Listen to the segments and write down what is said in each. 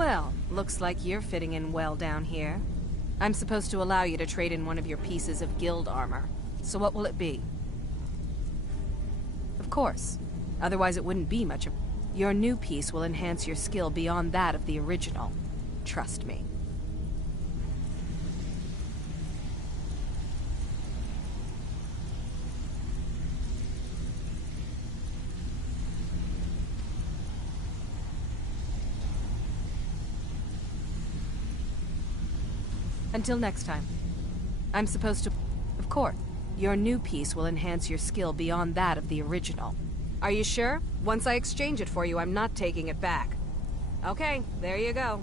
Well, looks like you're fitting in well down here. I'm supposed to allow you to trade in one of your pieces of guild armor. So what will it be? Of course. Otherwise it wouldn't be much of... Your new piece will enhance your skill beyond that of the original. Trust me. Until next time. I'm supposed to... Of course. Your new piece will enhance your skill beyond that of the original. Are you sure? Once I exchange it for you, I'm not taking it back. Okay, there you go.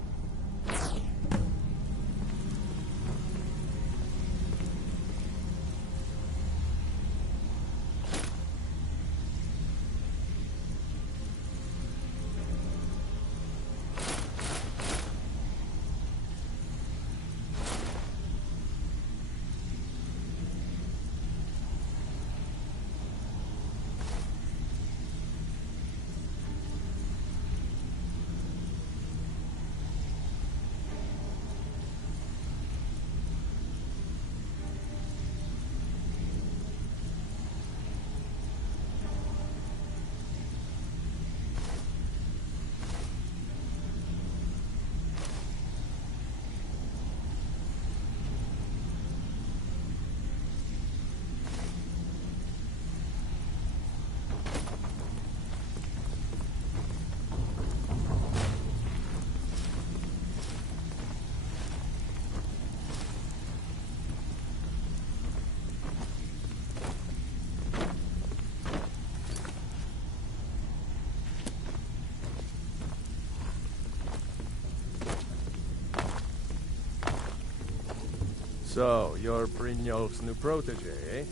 So, you're Brynjolf's new protege, eh?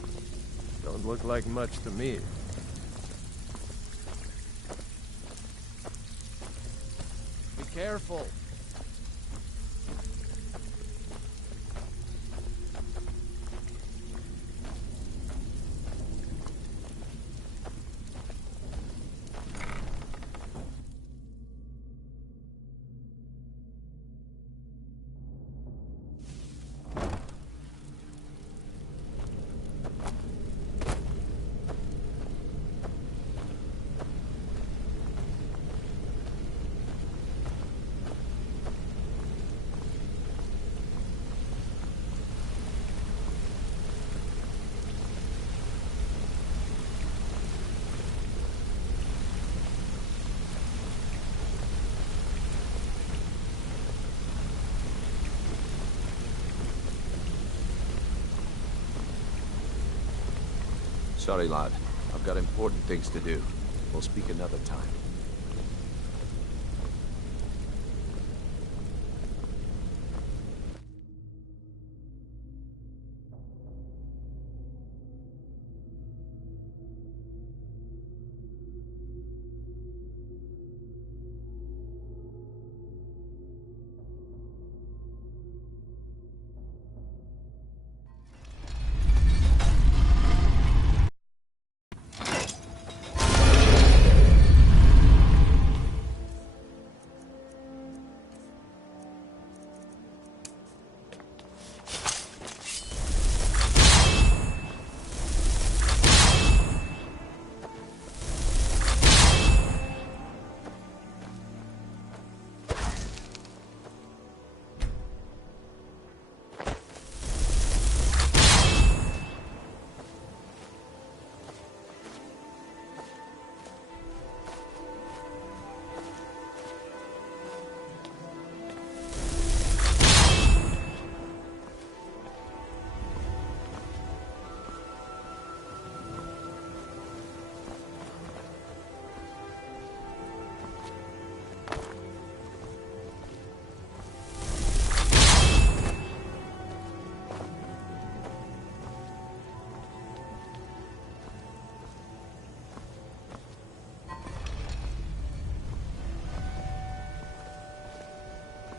Don't look like much to me. Be careful. Sorry, lad. I've got important things to do. We'll speak another time.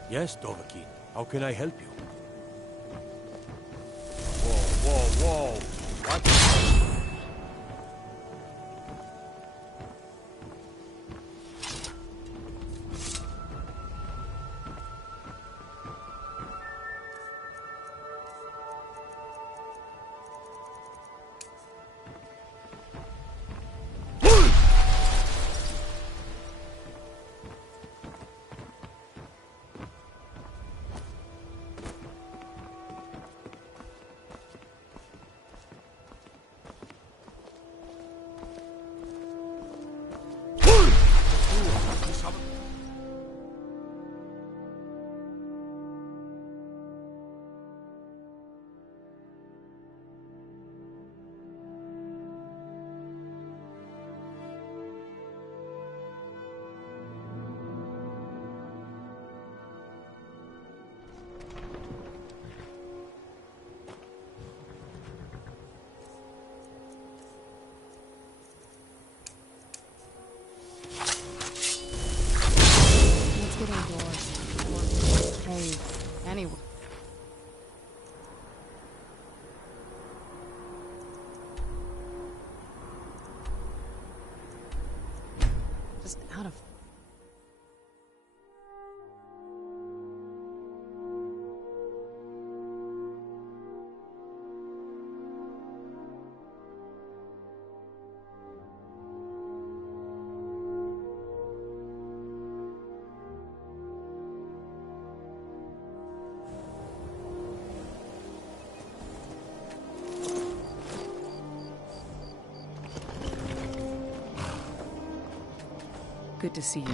Yes, Dovahkiin. How can I help you? Whoa! What? Let's get indoors. Or cave. Anyway. Just out of... Good to see you.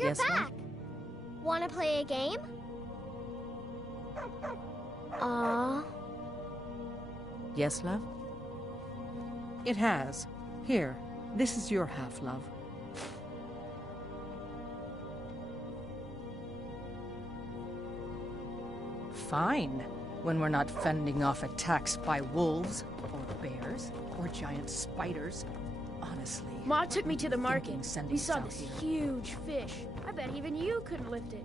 You're Yes, ma'am? back. Wanna play a game? Aww. Yes, love? It has. Here, this is your half, love. Fine, when we're not fending off attacks by wolves, or bears, or giant spiders. Honestly. Ma took me to the market. thinking sending We saw South this here. huge fish. I bet even you couldn't lift it.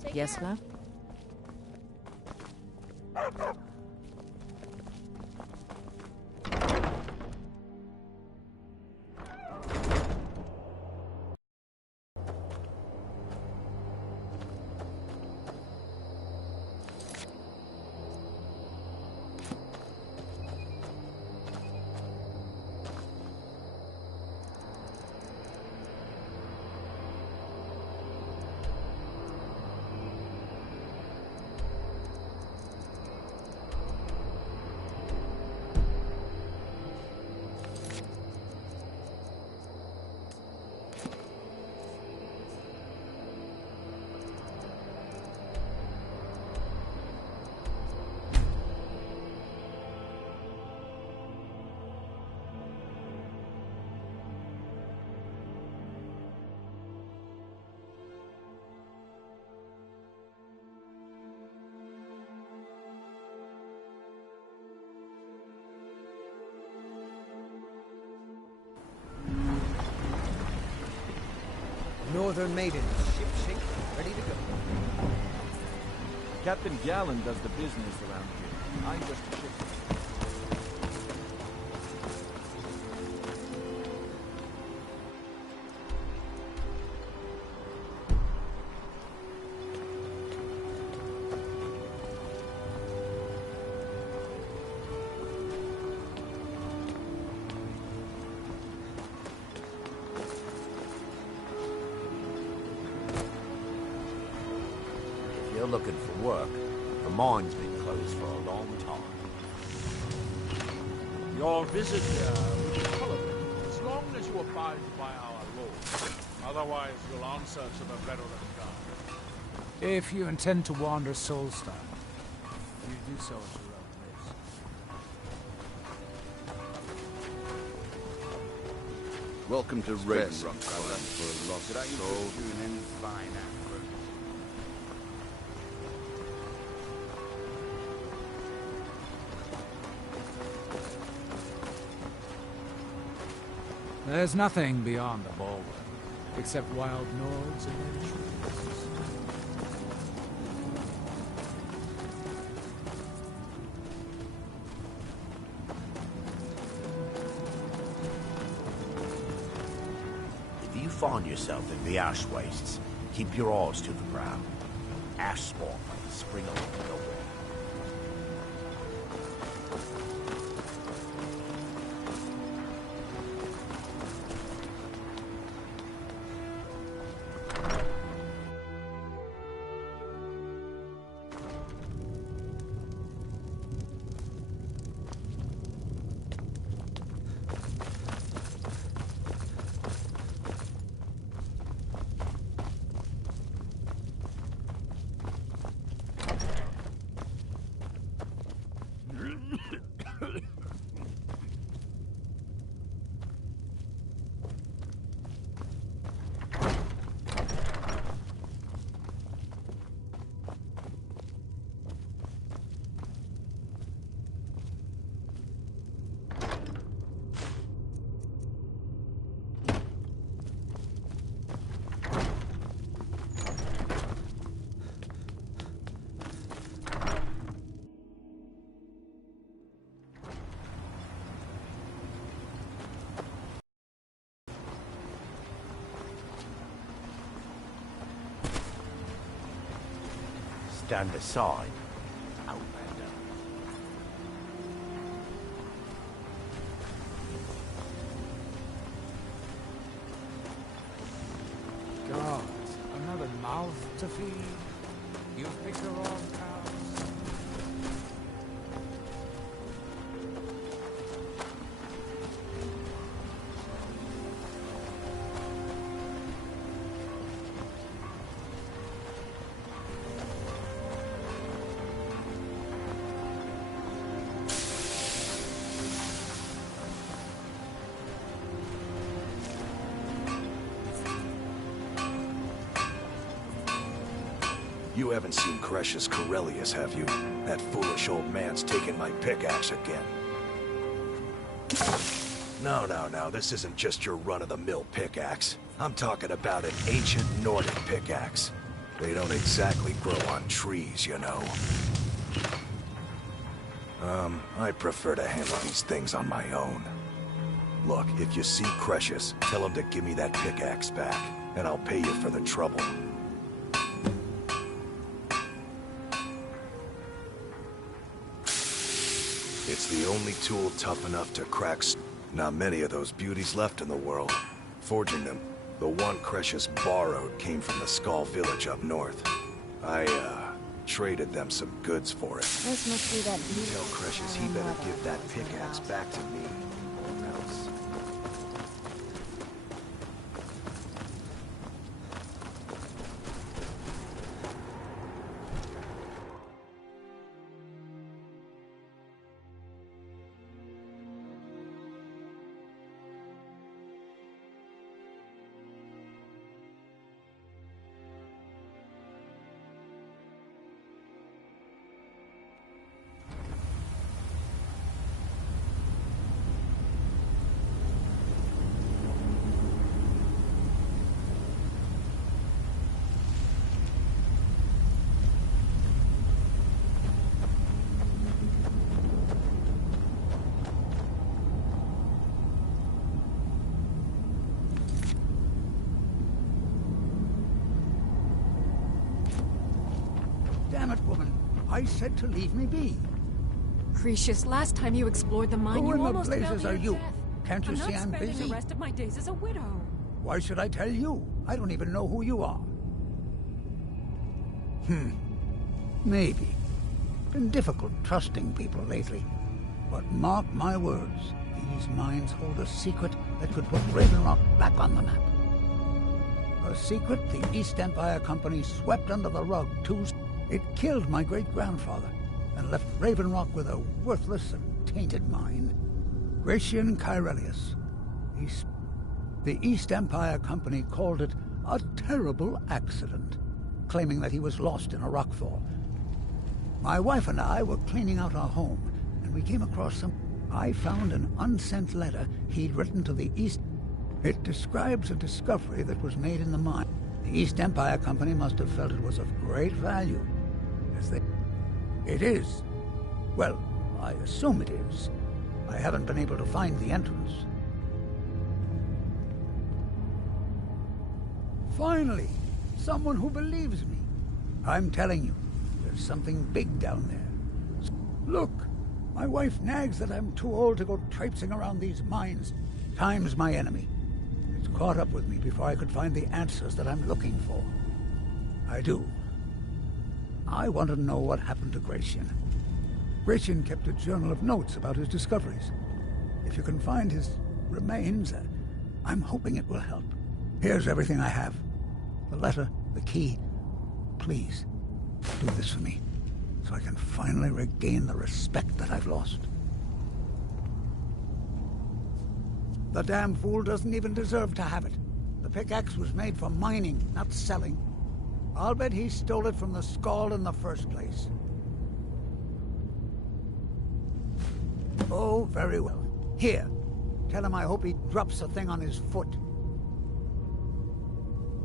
Take Yes, care. love? Northern Maiden, ship shape, ready to go. Captain Gallen does the business around here. I'm just a shipman. If you're looking for work, the mine's been closed for a long time. Your visit here will be tolerable as long as you abide by our laws. Otherwise, you'll answer to the veteran guard. If you intend to wander Soulstone, you do so at your own risk. Welcome to Race. Did I interest you in any fine acro? There's nothing beyond the bulwark, except wild Nords and their trees. If you find yourself in the ash wastes, keep your eyes to the ground. Ash spawn spring up nowhere. Stand aside, Outlander. God, another mouth to feed? You've picked the wrong cows. You haven't seen Cresius Corellius, have you? That foolish old man's taken my pickaxe again. No, this isn't just your run-of-the-mill pickaxe. I'm talking about an ancient Nordic pickaxe. They don't exactly grow on trees, you know. I prefer to handle these things on my own. Look, if you see Cresius, tell him to give me that pickaxe back, and I'll pay you for the trouble. It's the only tool tough enough to crack. Not many of those beauties left in the world. Forging them, the one Cresius borrowed came from the Skull village up north. I, traded them some goods for it. This must be that Tell Cresius he better give that pickaxe back to me, or else. Damn it, woman. I said to leave me be. Cresius, last time you explored the mine, Who you in the almost fell blazes to are your you? death. Can't you see I'm not spending busy? the rest of my days as a widow. Why should I tell you? I don't even know who you are. Maybe. Been difficult trusting people lately. But mark my words, these mines hold a secret that could put Raven Rock back on the map. A secret the East Empire Company swept under the rug It killed my great-grandfather and left Raven Rock with a worthless and tainted mine. Gratian Kyrelius. The East Empire Company called it a terrible accident, claiming that he was lost in a rockfall. My wife and I were cleaning out our home, and we came across I found an unsent letter he'd written to the East. It describes a discovery that was made in the mine. The East Empire Company must have felt it was of great value. It is. Well, I assume it is. I haven't been able to find the entrance. Finally, someone who believes me. I'm telling you, there's something big down there. Look, my wife nags that I'm too old to go traipsing around these mines. Time's my enemy. It's caught up with me before I could find the answers that I'm looking for. I do. I want to know what happened to Gratian. Gratian kept a journal of notes about his discoveries. If you can find his remains, I'm hoping it will help. Here's everything I have. The letter, the key. Please, do this for me, so I can finally regain the respect that I've lost. The damn fool doesn't even deserve to have it. The pickaxe was made for mining, not selling. I'll bet he stole it from the Skull in the first place. Oh, very well. Here, tell him I hope he drops the thing on his foot.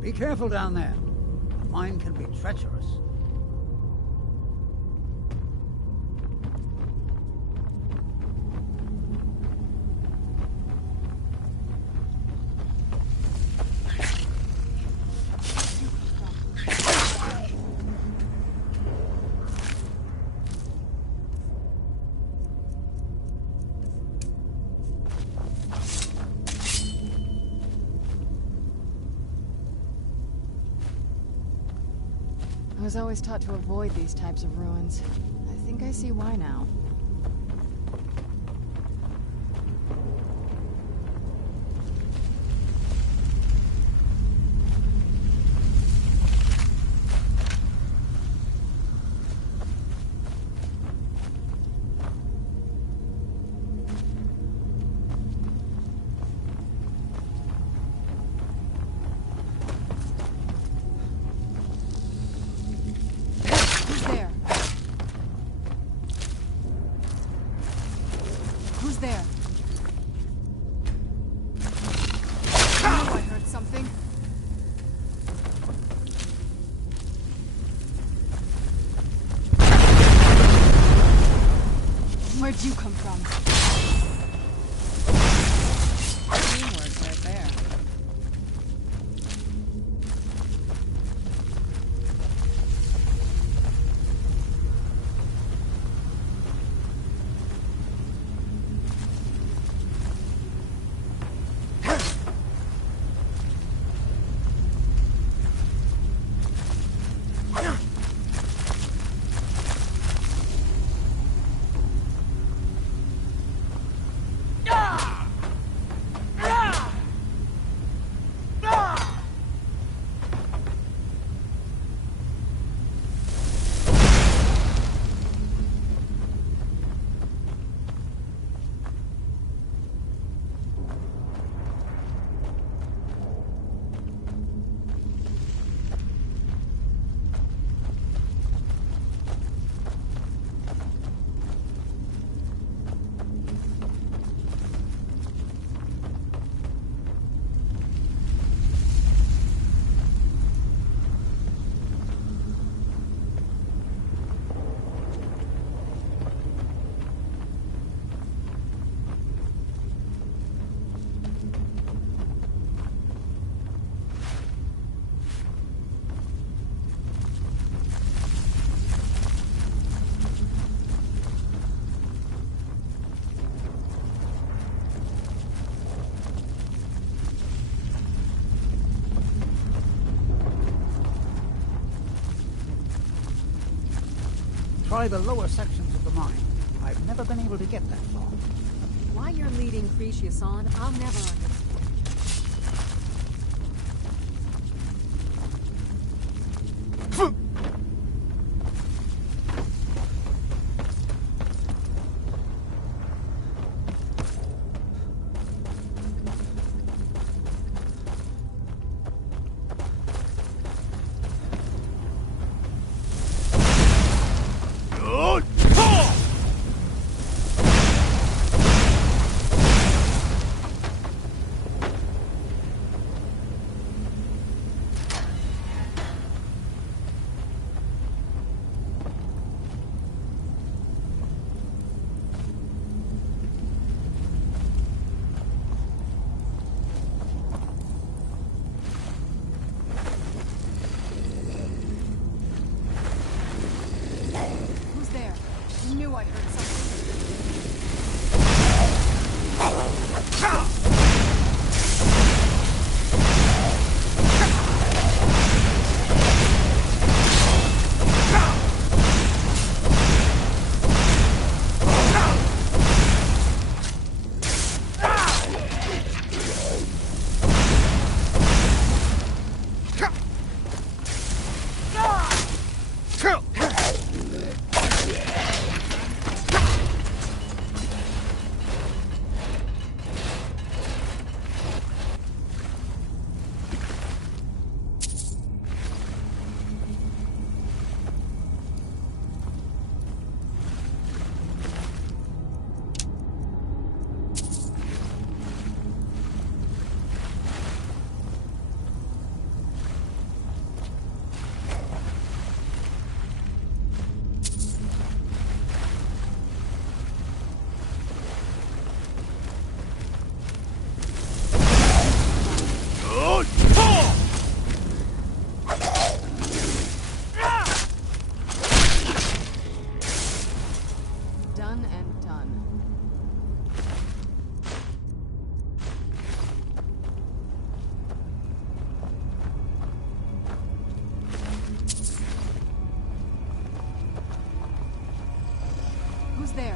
Be careful down there. The mine can be treacherous. I was always taught to avoid these types of ruins. I think I see why now. Where'd you come from? Teamwork right there. Try the lower sections of the mine. I've never been able to get that far. Why you're leading Cretius on, I'll never understand. Who's there?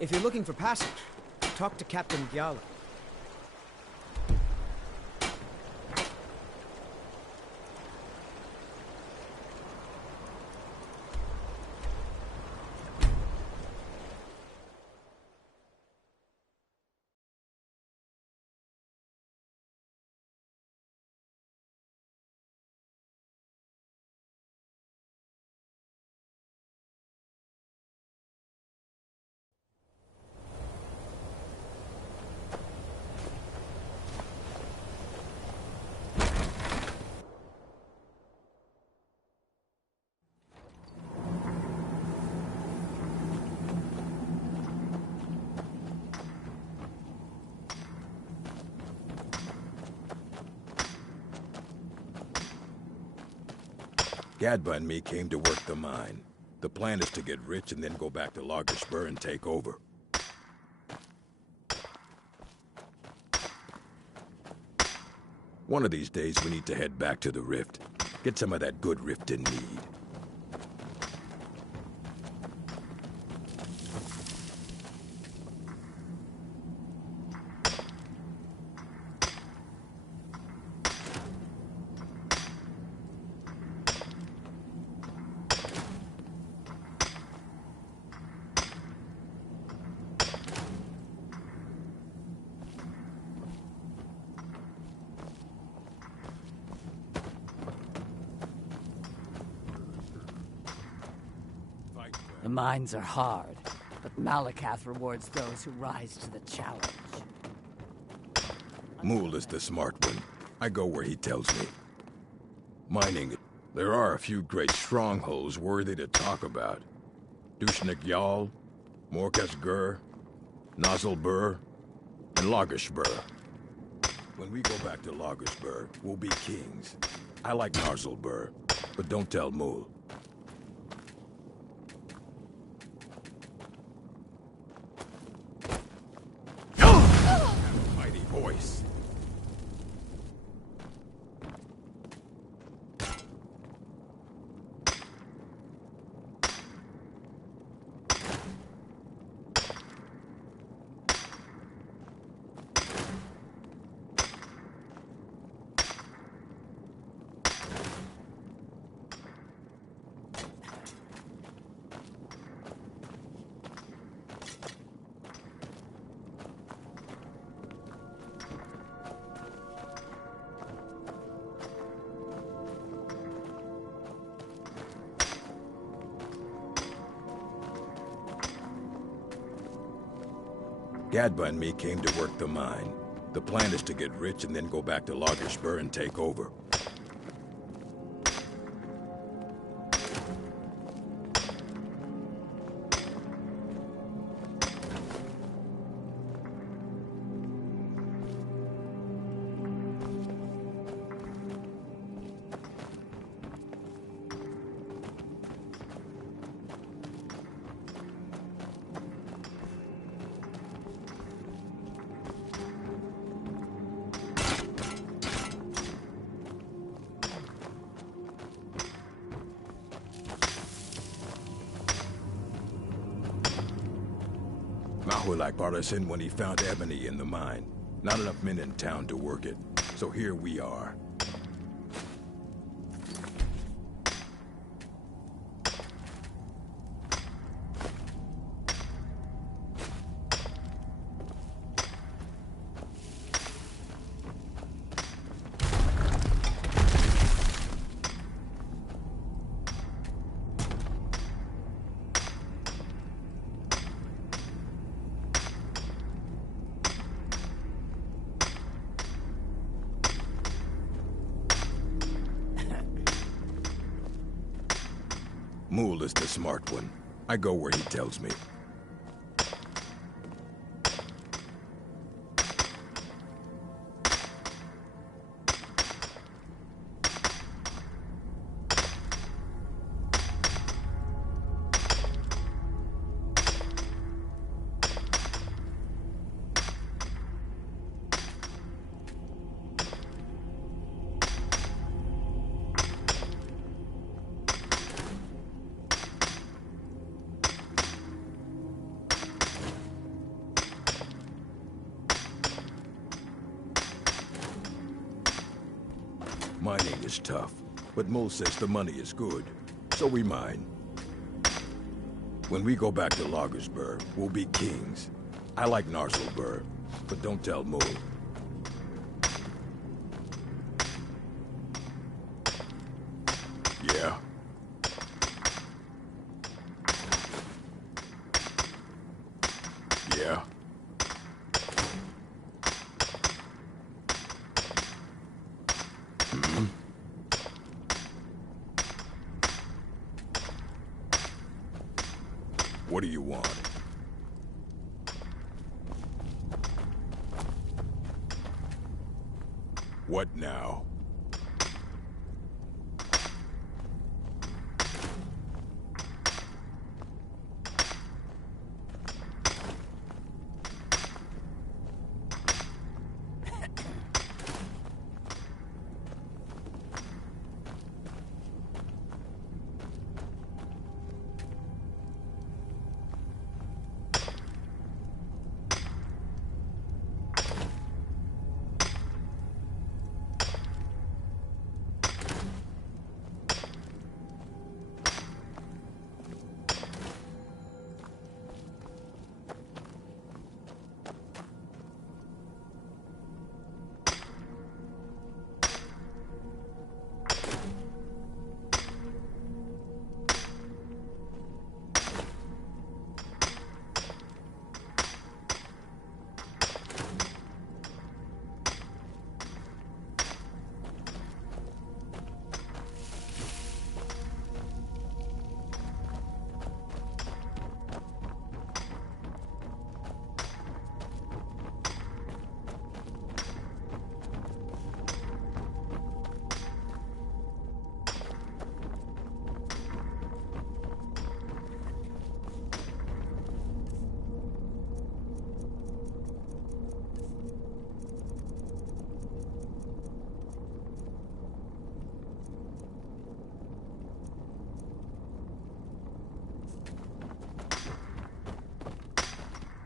If you're looking for passage, talk to Captain Gyala. Gadba and me came to work the mine. The plan is to get rich and then go back to Lagerspur and take over. One of these days we need to head back to the Rift. Get some of that good Riften mead. The mines are hard, but Malakath rewards those who rise to the challenge. Mool is the smart one. I go where he tells me. Mining, there are a few great strongholds worthy to talk about. Dushnik Yal, Morkas Gur, Nozzlebur, and Lagerspur. When we go back to Lagerspur, we'll be kings. I like Nozzlebur, but don't tell Mool. Mighty voice. Gadba and me came to work the mine. The plan is to get rich and then go back to Lagerspur and take over. Mahulak brought us in when he found ebony in the mine. Not enough men in town to work it, so here we are. Mool is the smart one. I go where he tells me. Mining is tough, but Mole says the money is good, so we mine. When we go back to Lagersburg, we'll be kings. I like Narselburg, but don't tell Mole. Yeah? Yeah? Hmm? What do you want? What now?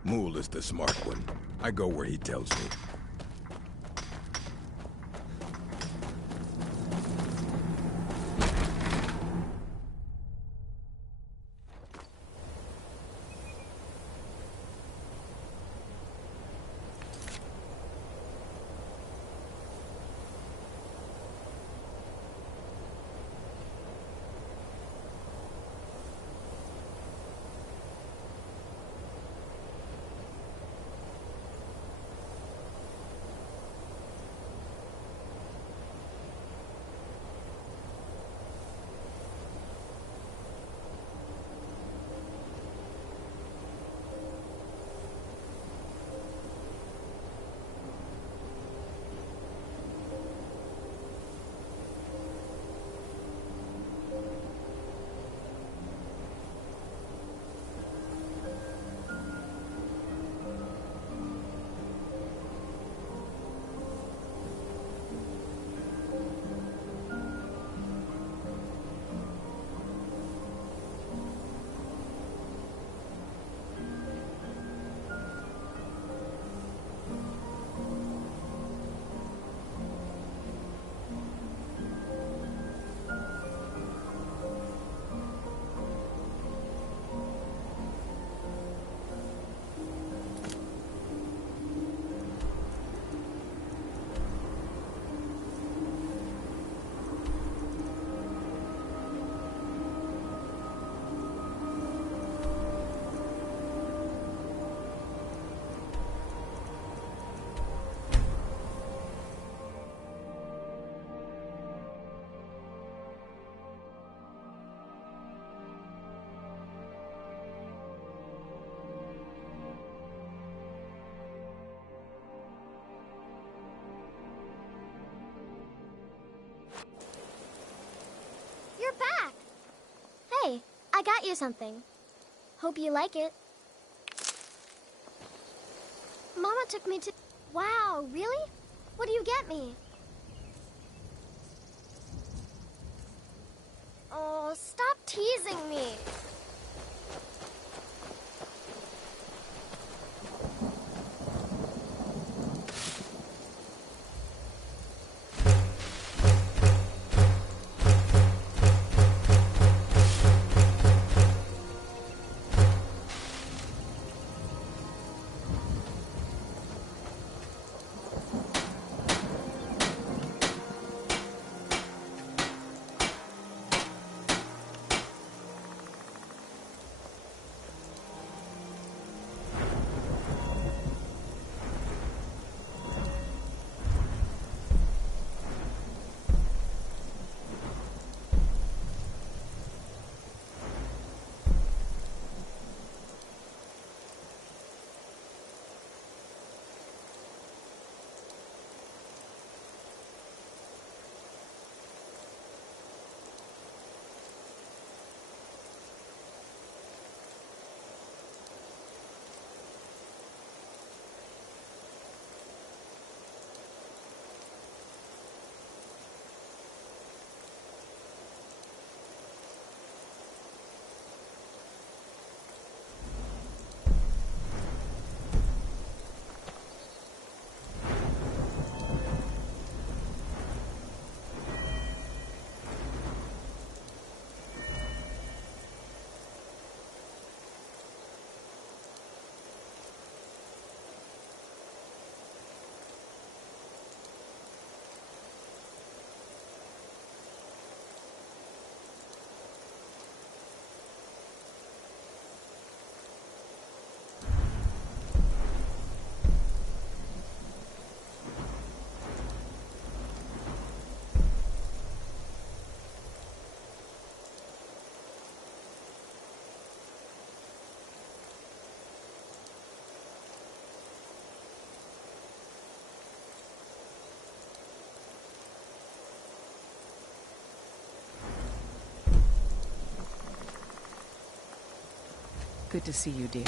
Mool is the smart one. I go where he tells me. You're back! Hey, I got you something. Hope you like it. Mama took me to... Wow, really? What do you get me? Oh, stop teasing me. Good to see you, dear.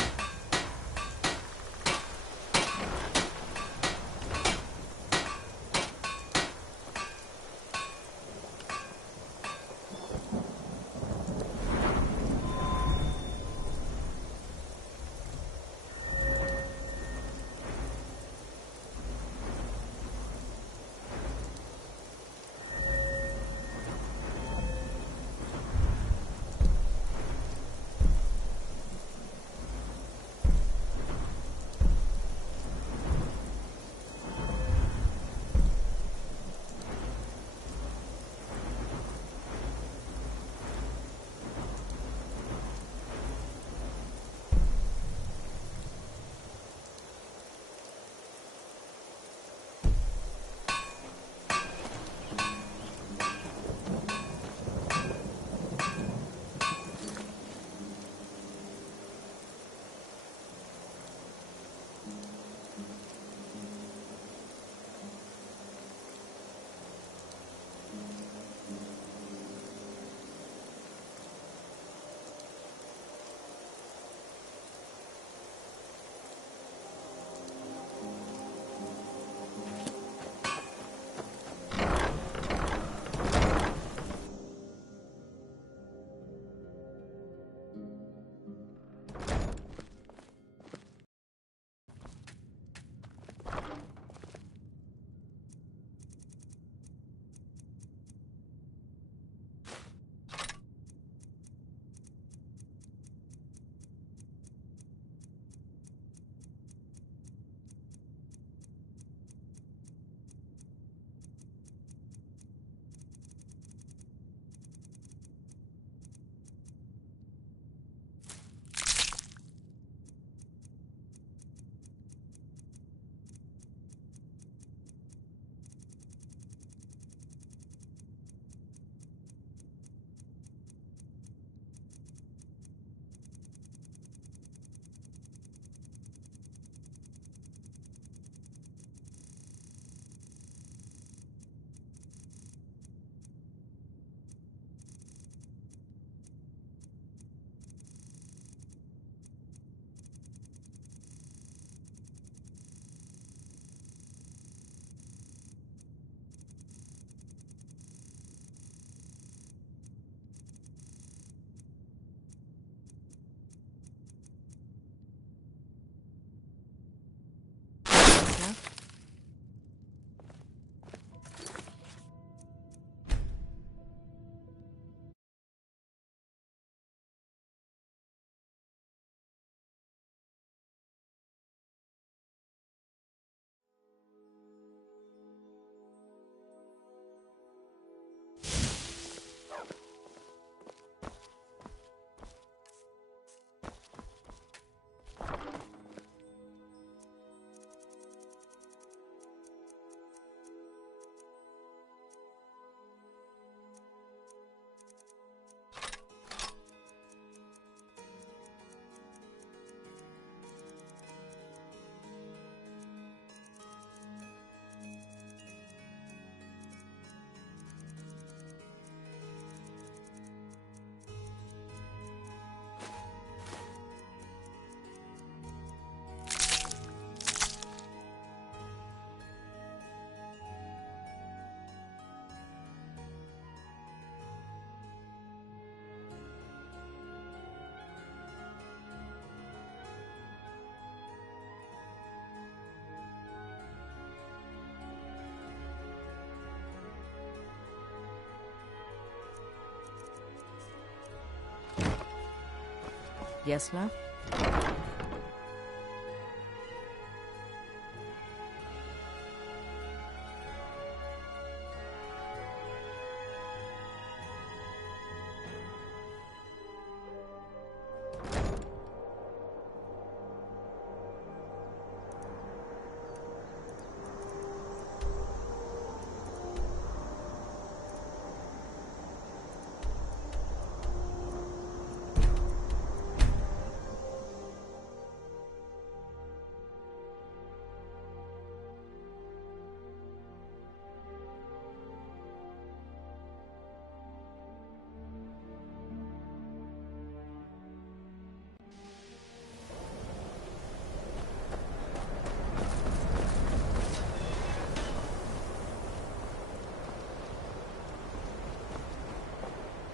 Yes, love?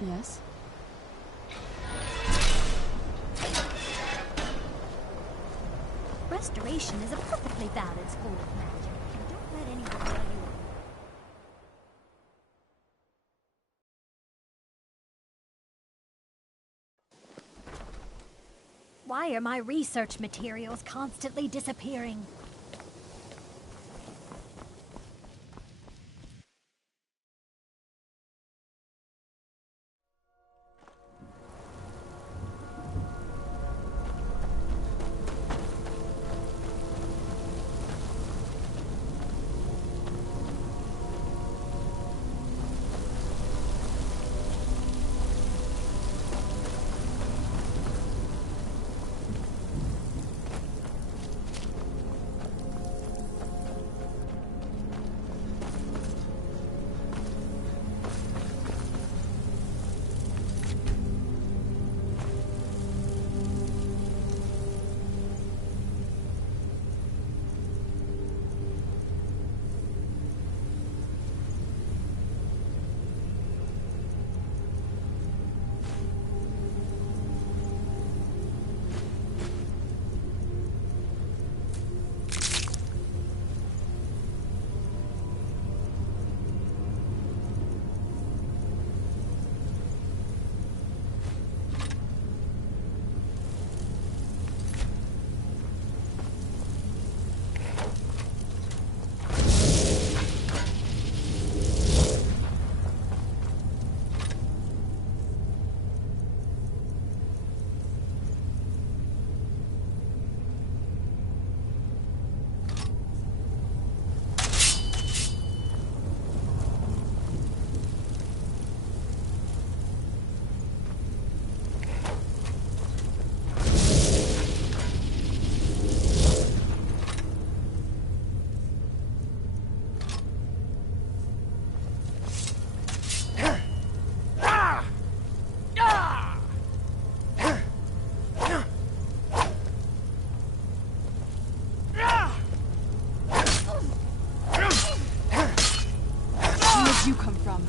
Yes? Restoration is a perfectly valid school of magic, and don't let anyone tell you. Why are my research materials constantly disappearing? You come from?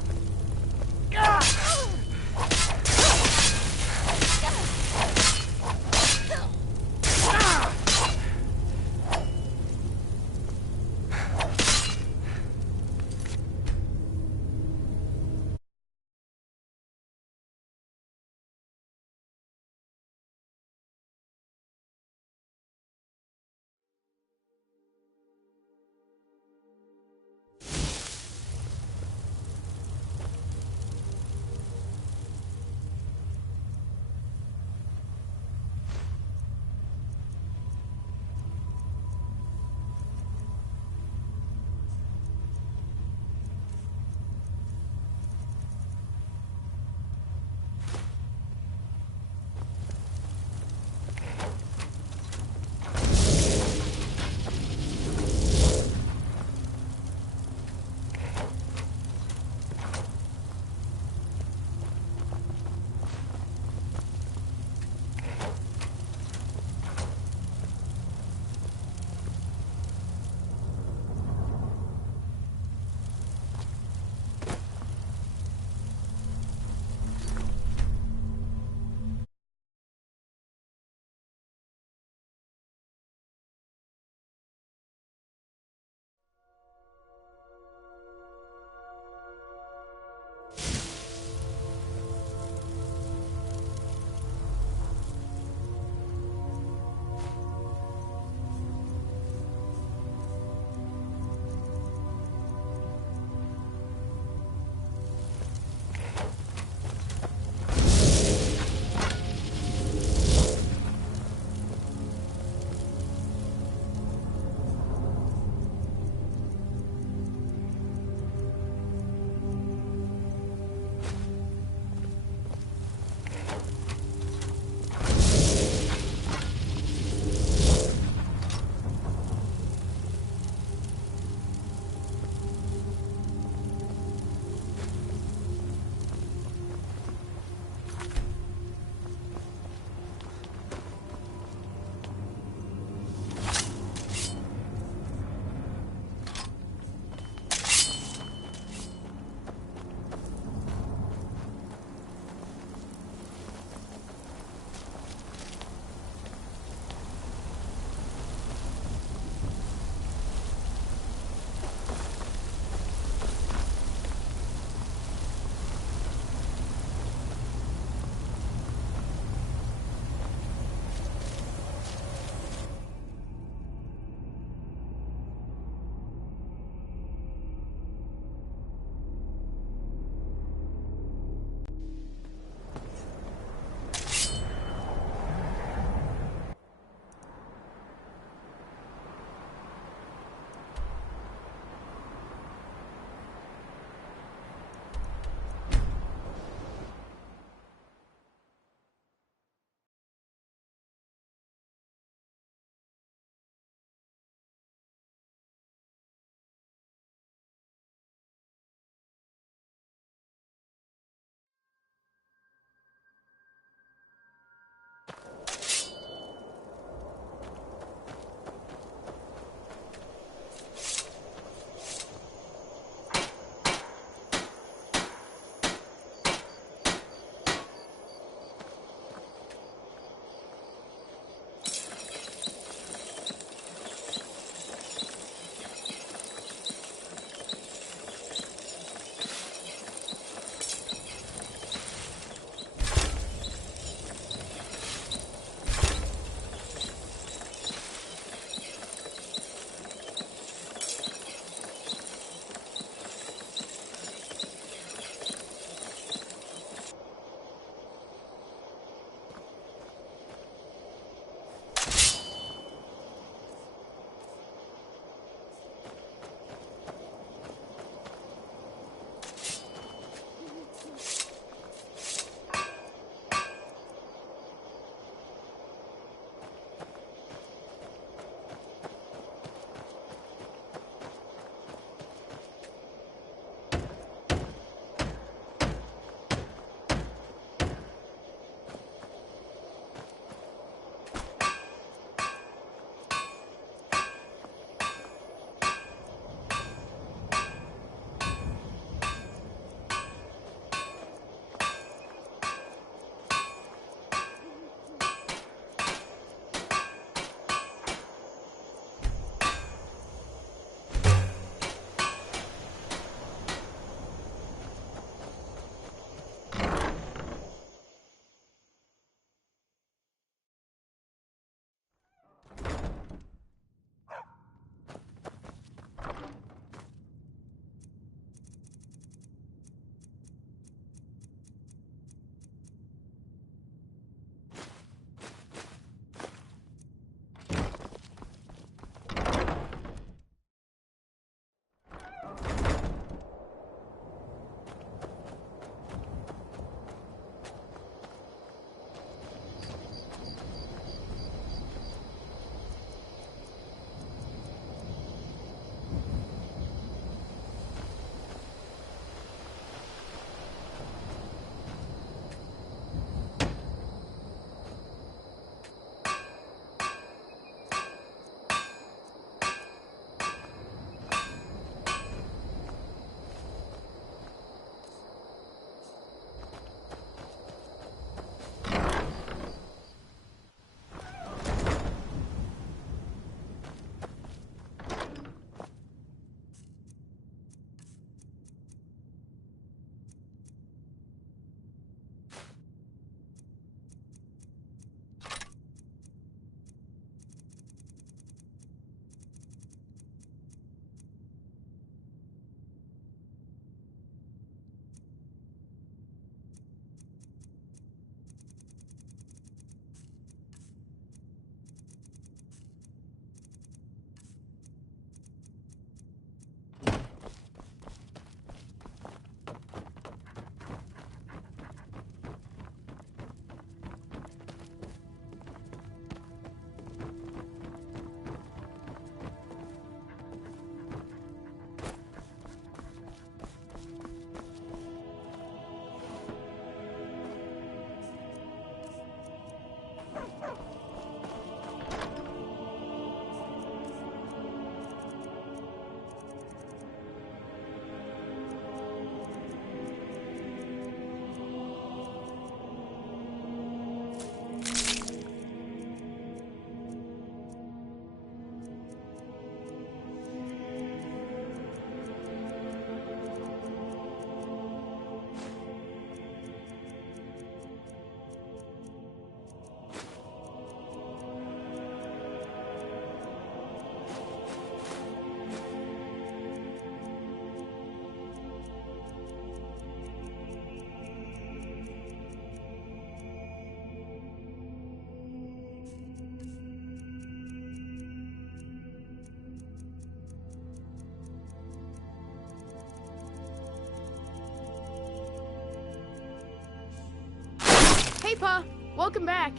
Hey, Pa. Welcome back.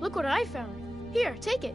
Look what I found. Here, take it.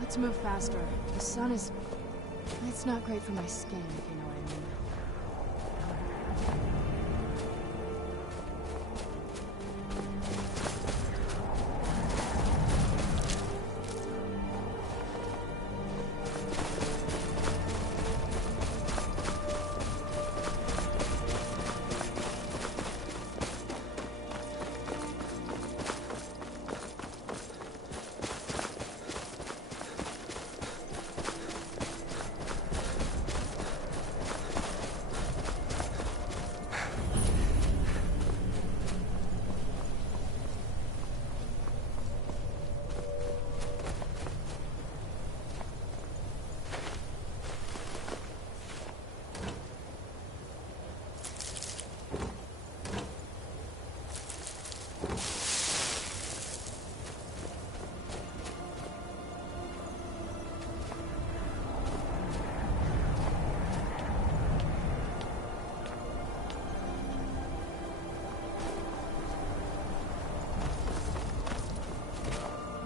Let's move faster. The sun is... It's not great for my skin, if you know what I mean.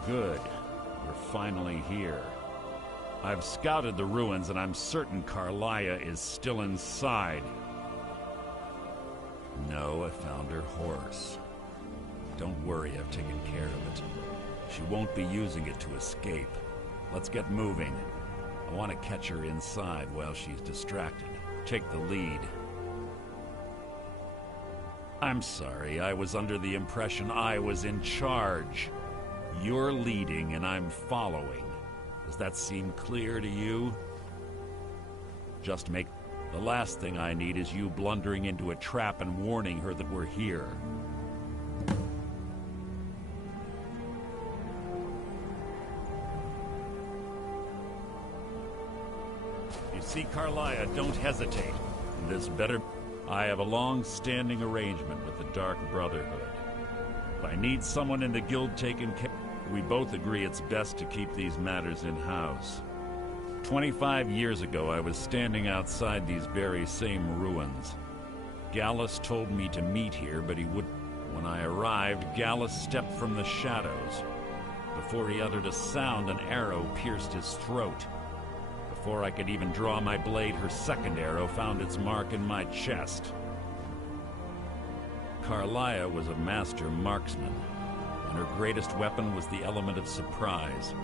Good. We're finally here. I've scouted the ruins and I'm certain Carlia is still inside. No, I found her horse. Don't worry, I've taken care of it. She won't be using it to escape. Let's get moving. I want to catch her inside while she's distracted. Take the lead. I'm sorry, I was under the impression I was in charge. You're leading and I'm following. Does that seem clear to you? Just make... The last thing I need is you blundering into a trap and warning her that we're here. You see, Carlia, don't hesitate. This better... I have a long-standing arrangement with the Dark Brotherhood. If I need someone in the guild taken care... We both agree it's best to keep these matters in-house. 25 years ago, I was standing outside these very same ruins. Gallus told me to meet here, but he wouldn't. When I arrived, Gallus stepped from the shadows. Before he uttered a sound, an arrow pierced his throat. Before I could even draw my blade, her second arrow found its mark in my chest. Carlia was a master marksman, and her greatest weapon was the element of surprise.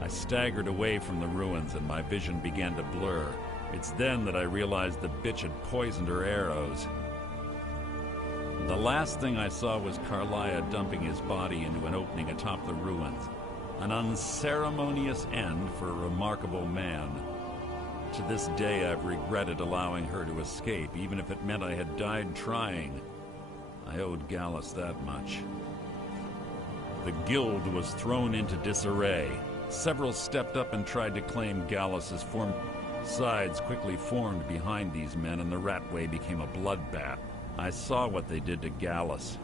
I staggered away from the ruins and my vision began to blur. It's then that I realized the bitch had poisoned her arrows. The last thing I saw was Carlia dumping his body into an opening atop the ruins. An unceremonious end for a remarkable man. To this day I've regretted allowing her to escape, even if it meant I had died trying. I owed Gallus that much. The guild was thrown into disarray. Several stepped up and tried to claim Gallus's form. Sides quickly formed behind these men, and the Ratway became a bloodbath. I saw what they did to Gallus.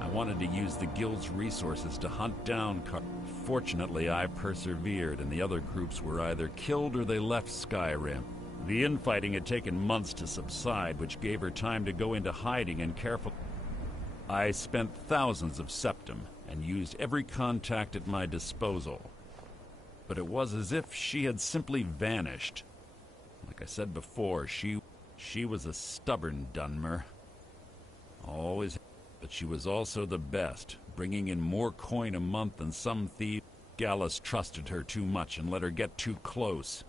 I wanted to use the guild's resources to hunt down Fortunately, I persevered, and the other groups were either killed or they left Skyrim. The infighting had taken months to subside, which gave her time to go into hiding and careful. I spent thousands of septum and used every contact at my disposal. But it was as if she had simply vanished. Like I said before, she was a stubborn Dunmer. Always, but she was also the best, bringing in more coin a month than some thief. Gallus trusted her too much and let her get too close.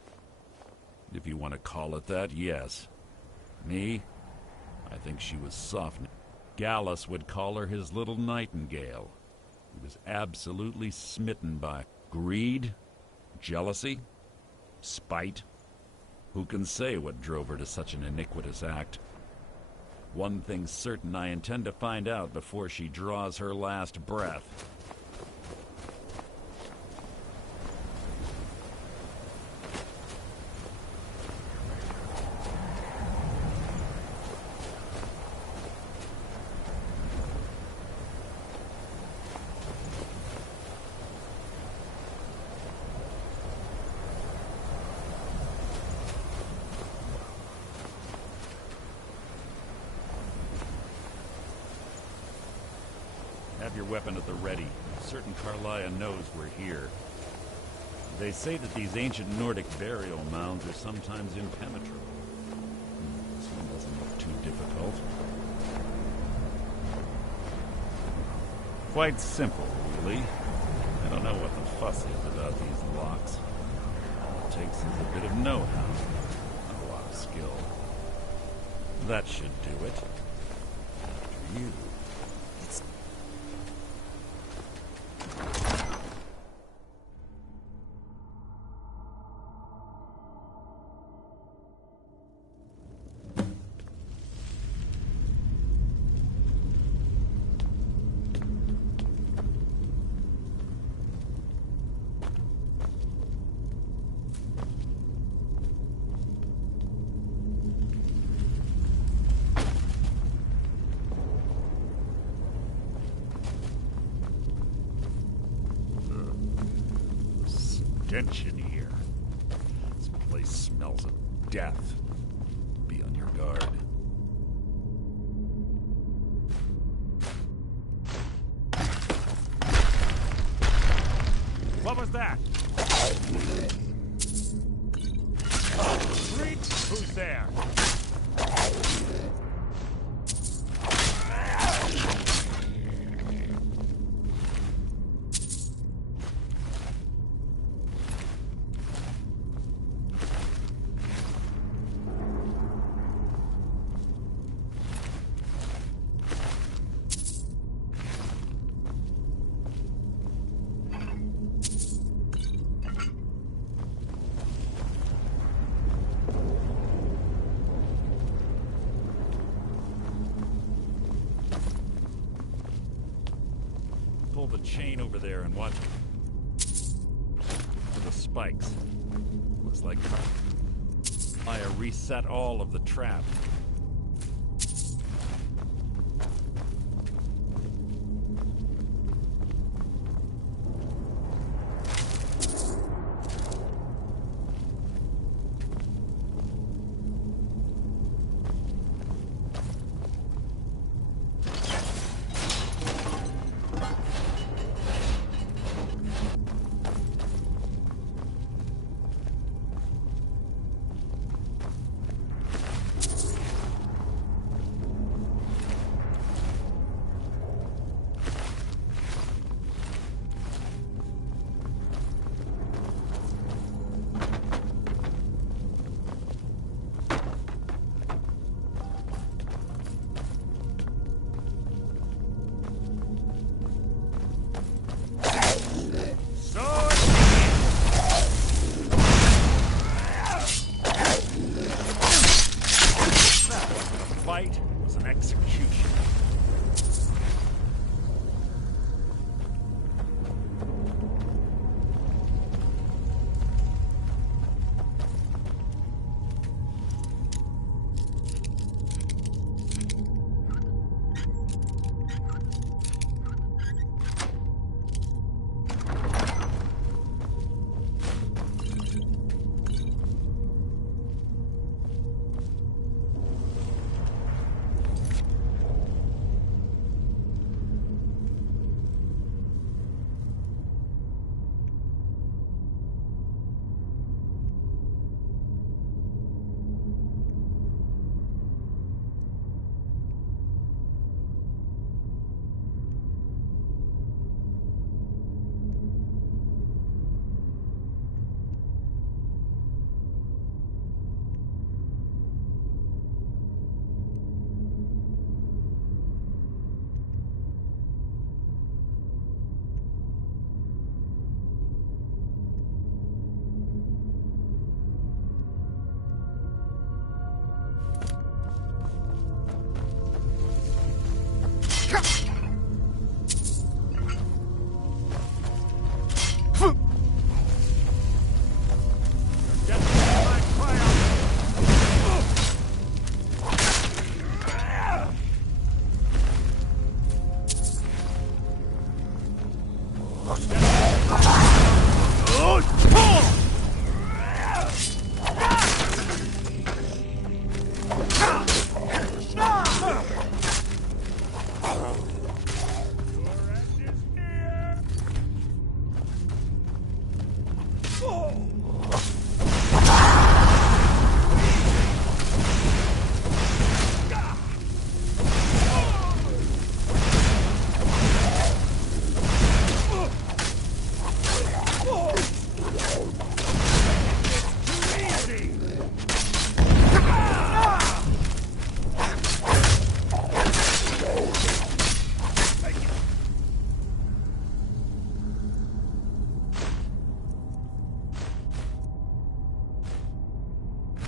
If you want to call it that, yes. Me? I think she was soft. Gallus would call her his little nightingale. He was absolutely smitten by greed, jealousy, spite. Who can say what drove her to such an iniquitous act? One thing's certain, I intend to find out before she draws her last breath. Have your weapon at the ready. Certain Carlia knows we're here. They say that these ancient Nordic burial mounds are sometimes impenetrable. This one doesn't look too difficult. Quite simple, really. I don't know what the fuss is about these locks. All it takes is a bit of know-how, not a lot of skill. That should do it. After you. Stench in here. This place smells of death. Be on your guard. What was that? Freak! Who's there? pull the chain over there and watch for the spikes. Looks like Maya reset all of the traps.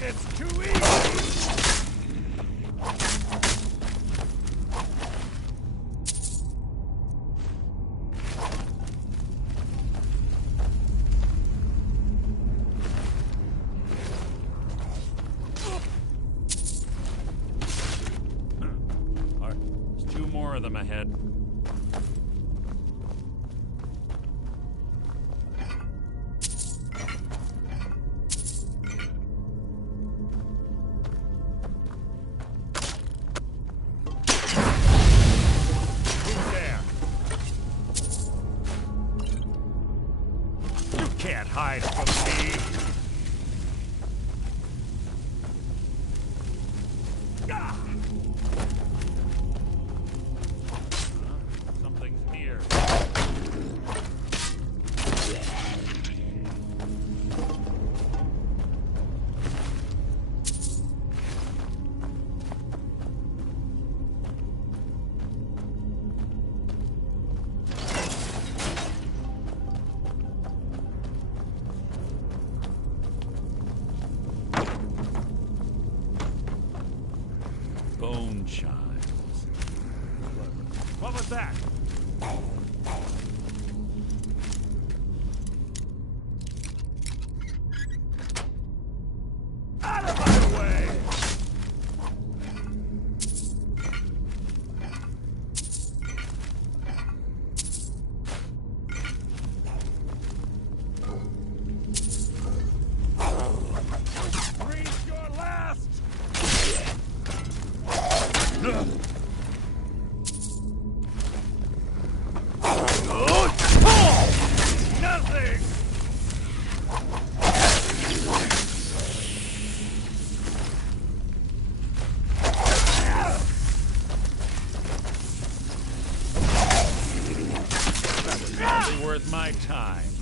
It's too easy! All right, there's two more of them ahead. Can't hide from me. Something's near. Bone chimes. What was that? worth my time.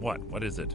What? What is it?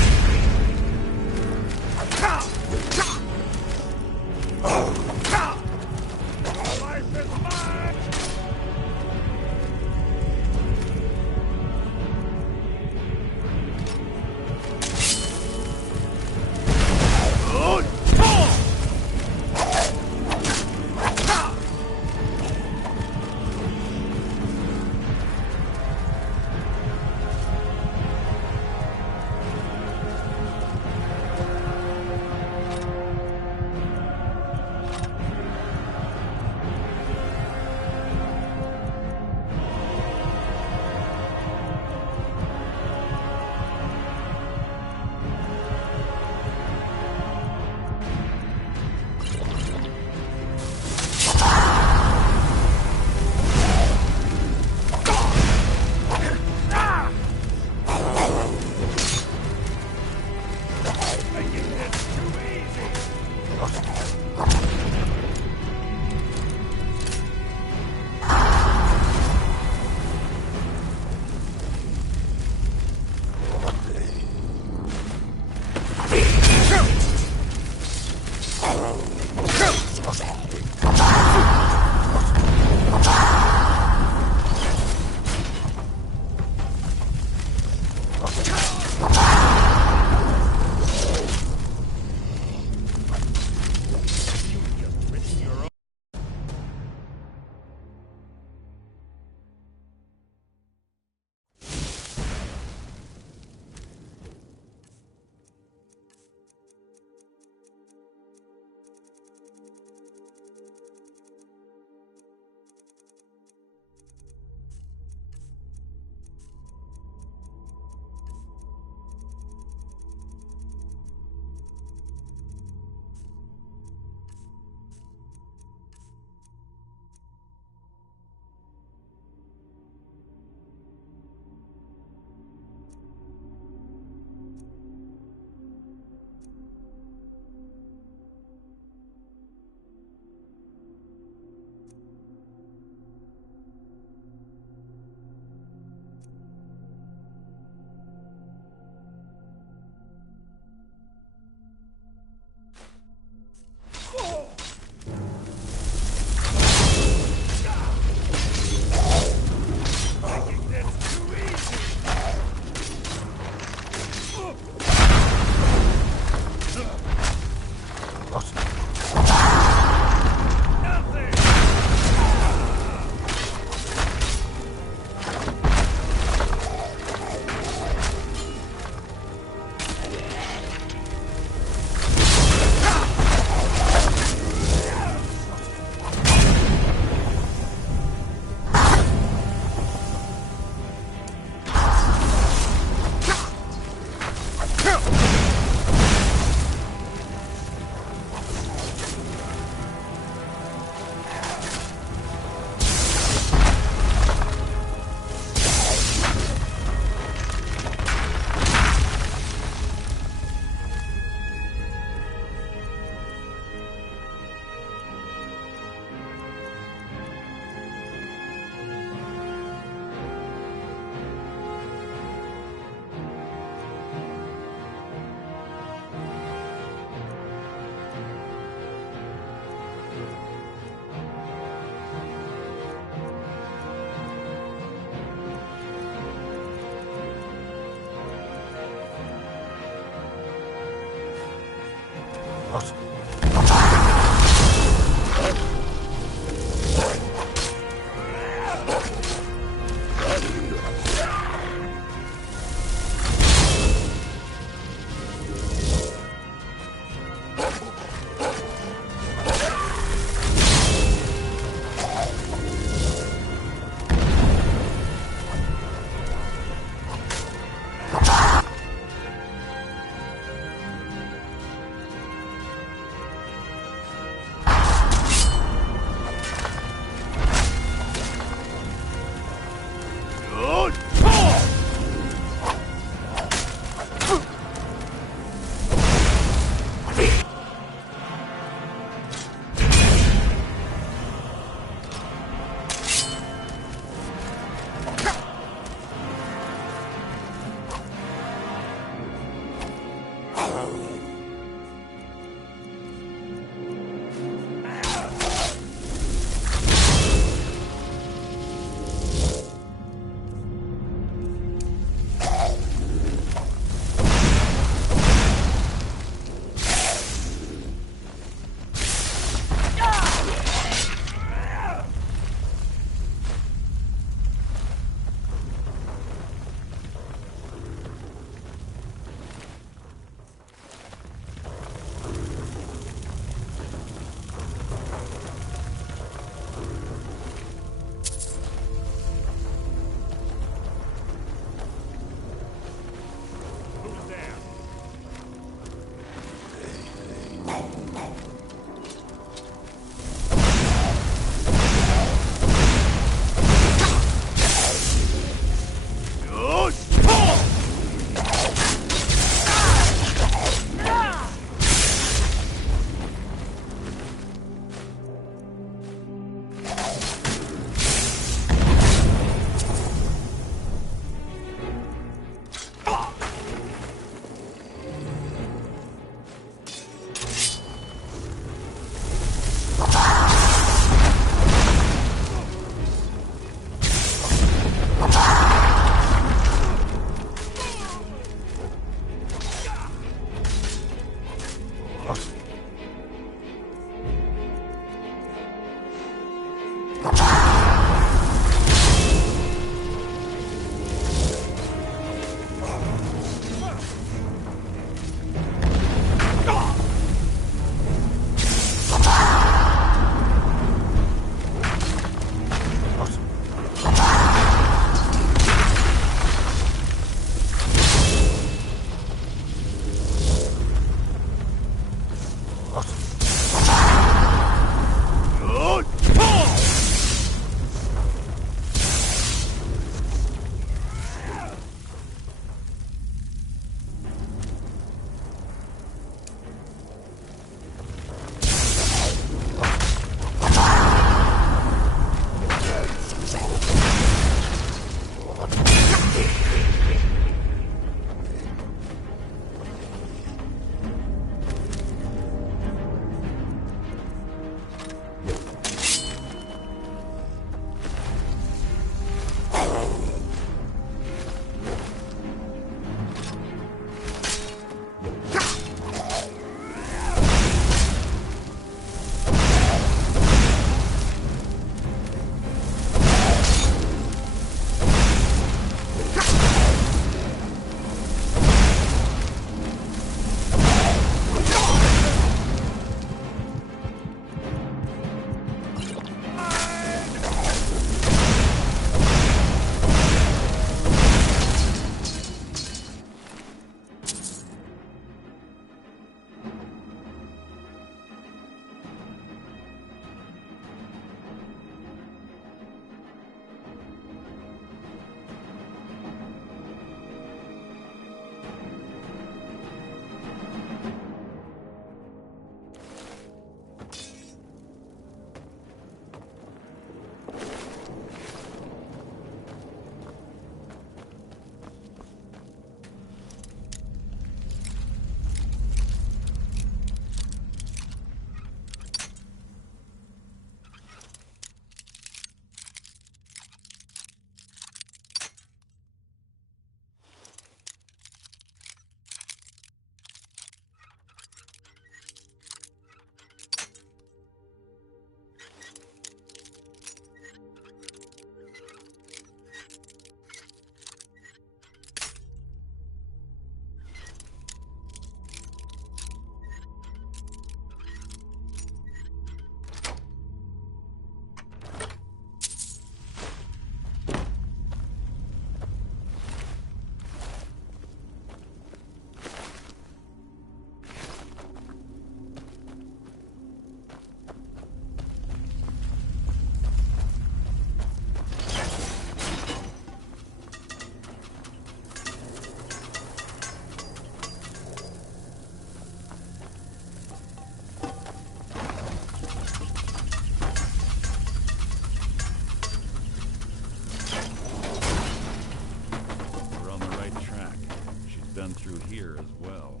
been through here as well.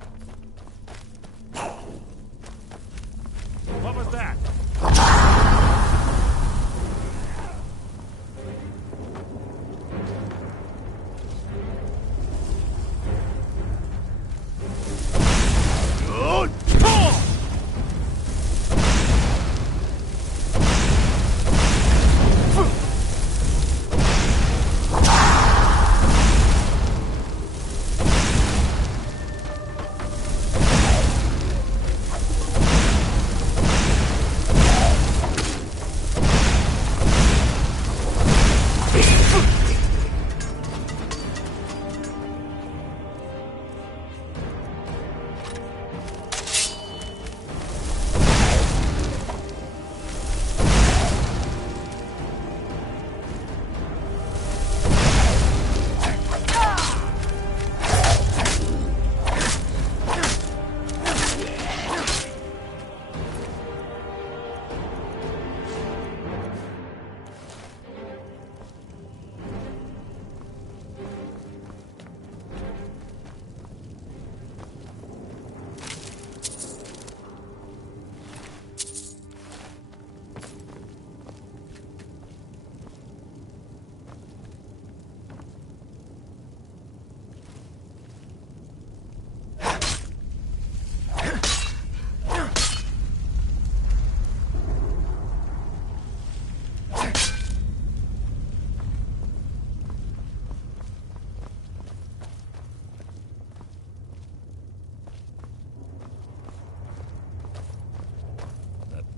What was that?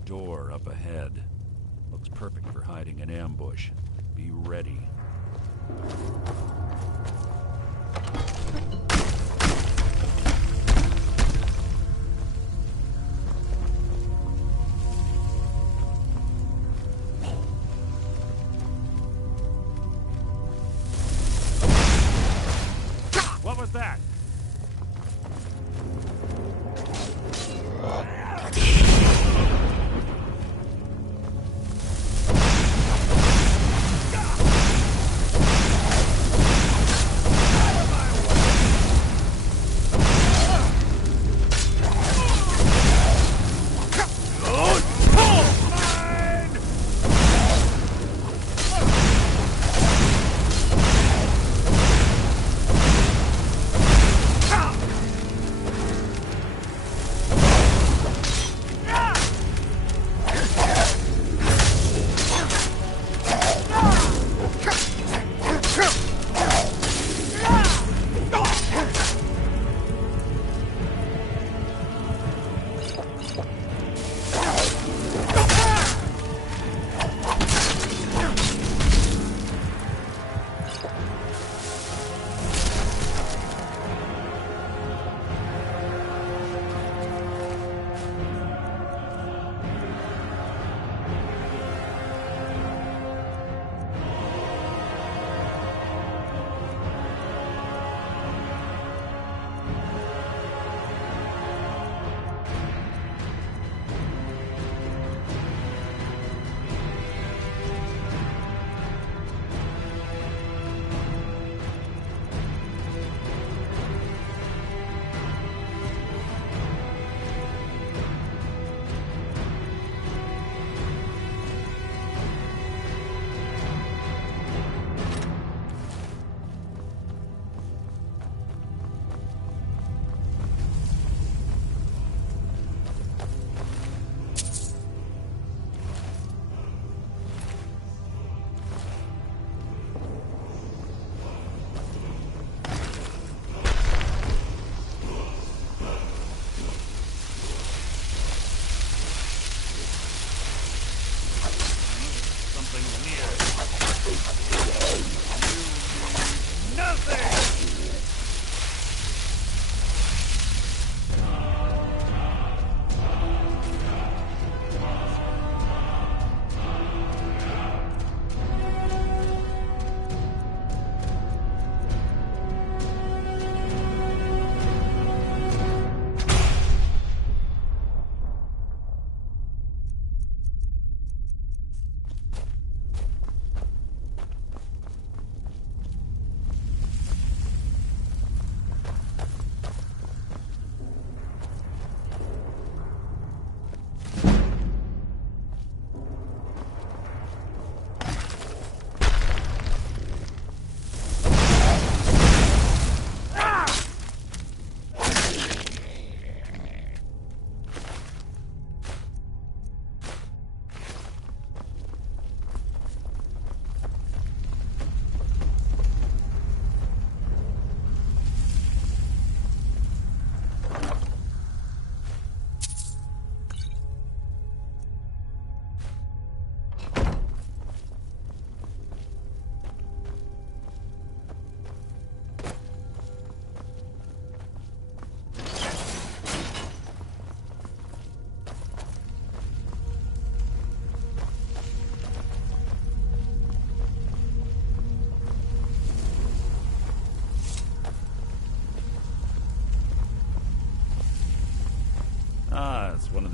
Door up ahead. Looks perfect for hiding an ambush. Be ready. What was that?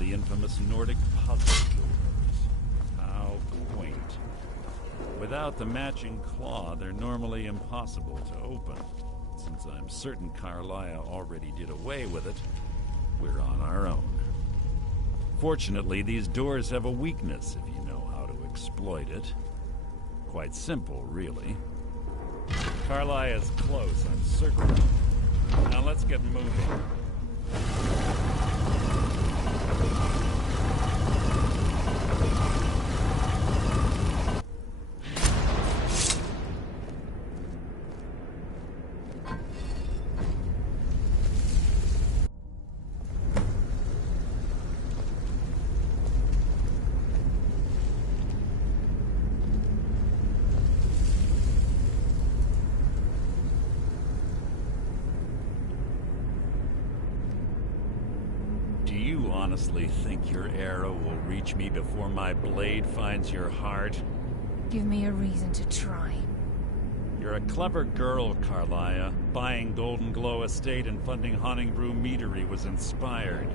the infamous Nordic puzzle doors. How quaint. Without the matching claw, they're normally impossible to open. Since I'm certain Carlia already did away with it, we're on our own. Fortunately, these doors have a weakness if you know how to exploit it. Quite simple, really. Carlia is close, I'm certain. Now let's get moving. Honestly think your arrow will reach me before my blade finds your heart? Give me a reason to try. You're a clever girl, Carlia. Buying Golden Glow Estate and funding Honningbrew Meadery was inspired.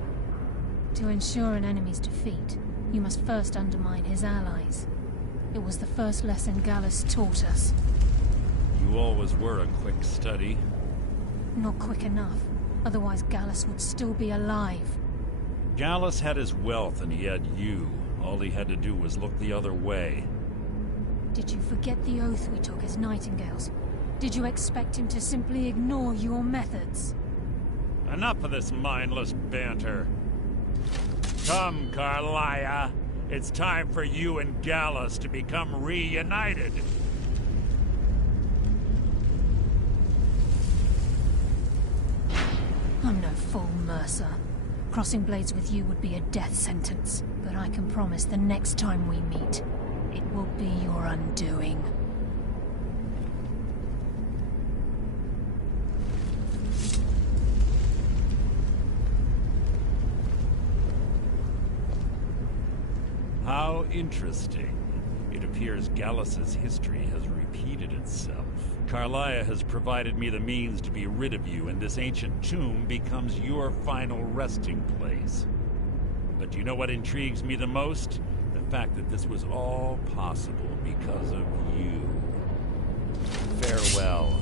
To ensure an enemy's defeat, you must first undermine his allies. It was the first lesson Gallus taught us. You always were a quick study. Not quick enough. Otherwise Gallus would still be alive. Gallus had his wealth and he had you. All he had to do was look the other way. Did you forget the oath we took as Nightingales? Did you expect him to simply ignore your methods? Enough of this mindless banter. Come, Carlia. It's time for you and Gallus to become reunited. I'm no fool, Mercer. Crossing blades with you would be a death sentence, but I can promise the next time we meet, it will be your undoing. How interesting. It appears Gallus's history has repeated itself. Carlia has provided me the means to be rid of you, and this ancient tomb becomes your final resting place. But do you know what intrigues me the most? The fact that this was all possible because of you. Farewell.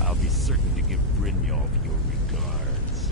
I'll be certain to give Brynjolf your regards.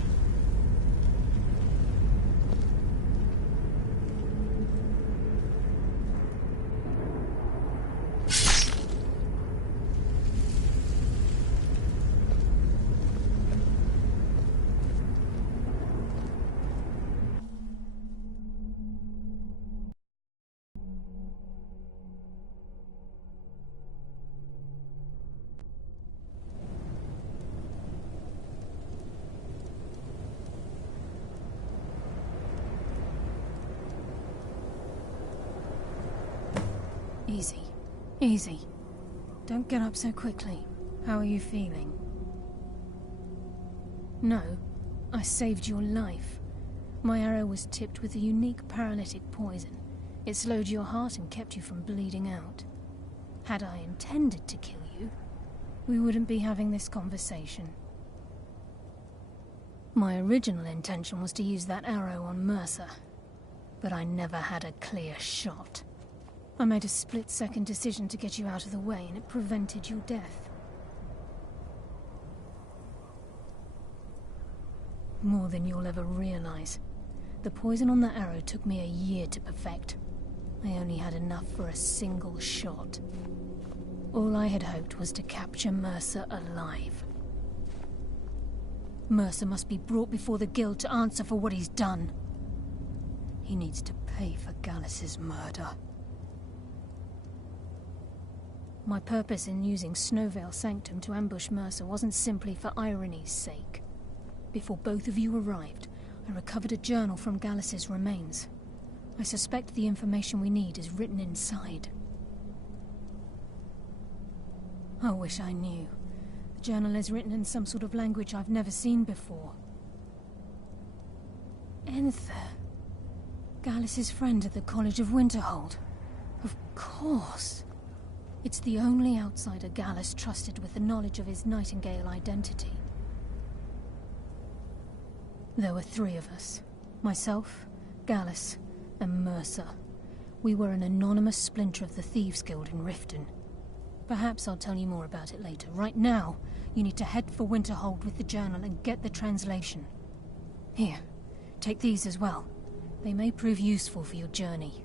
Easy. Easy. Don't get up so quickly. How are you feeling? No, I saved your life. My arrow was tipped with a unique paralytic poison. It slowed your heart and kept you from bleeding out. Had I intended to kill you, we wouldn't be having this conversation. My original intention was to use that arrow on Mercer, but I never had a clear shot. I made a split-second decision to get you out of the way, and it prevented your death. More than you'll ever realize. The poison on that arrow took me a year to perfect. I only had enough for a single shot. All I had hoped was to capture Mercer alive. Mercer must be brought before the Guild to answer for what he's done. He needs to pay for Gallus's murder. My purpose in using Snowvale Sanctum to ambush Mercer wasn't simply for irony's sake. Before both of you arrived, I recovered a journal from Gallus's remains. I suspect the information we need is written inside. I wish I knew. The journal is written in some sort of language I've never seen before. Enther. Gallus's friend at the College of Winterhold. Of course. It's the only outsider Gallus trusted with the knowledge of his Nightingale identity. There were 3 of us. Myself, Gallus and Mercer. We were an anonymous splinter of the Thieves Guild in Riften. Perhaps I'll tell you more about it later. Right now, you need to head for Winterhold with the journal and get the translation. Here, take these as well. They may prove useful for your journey.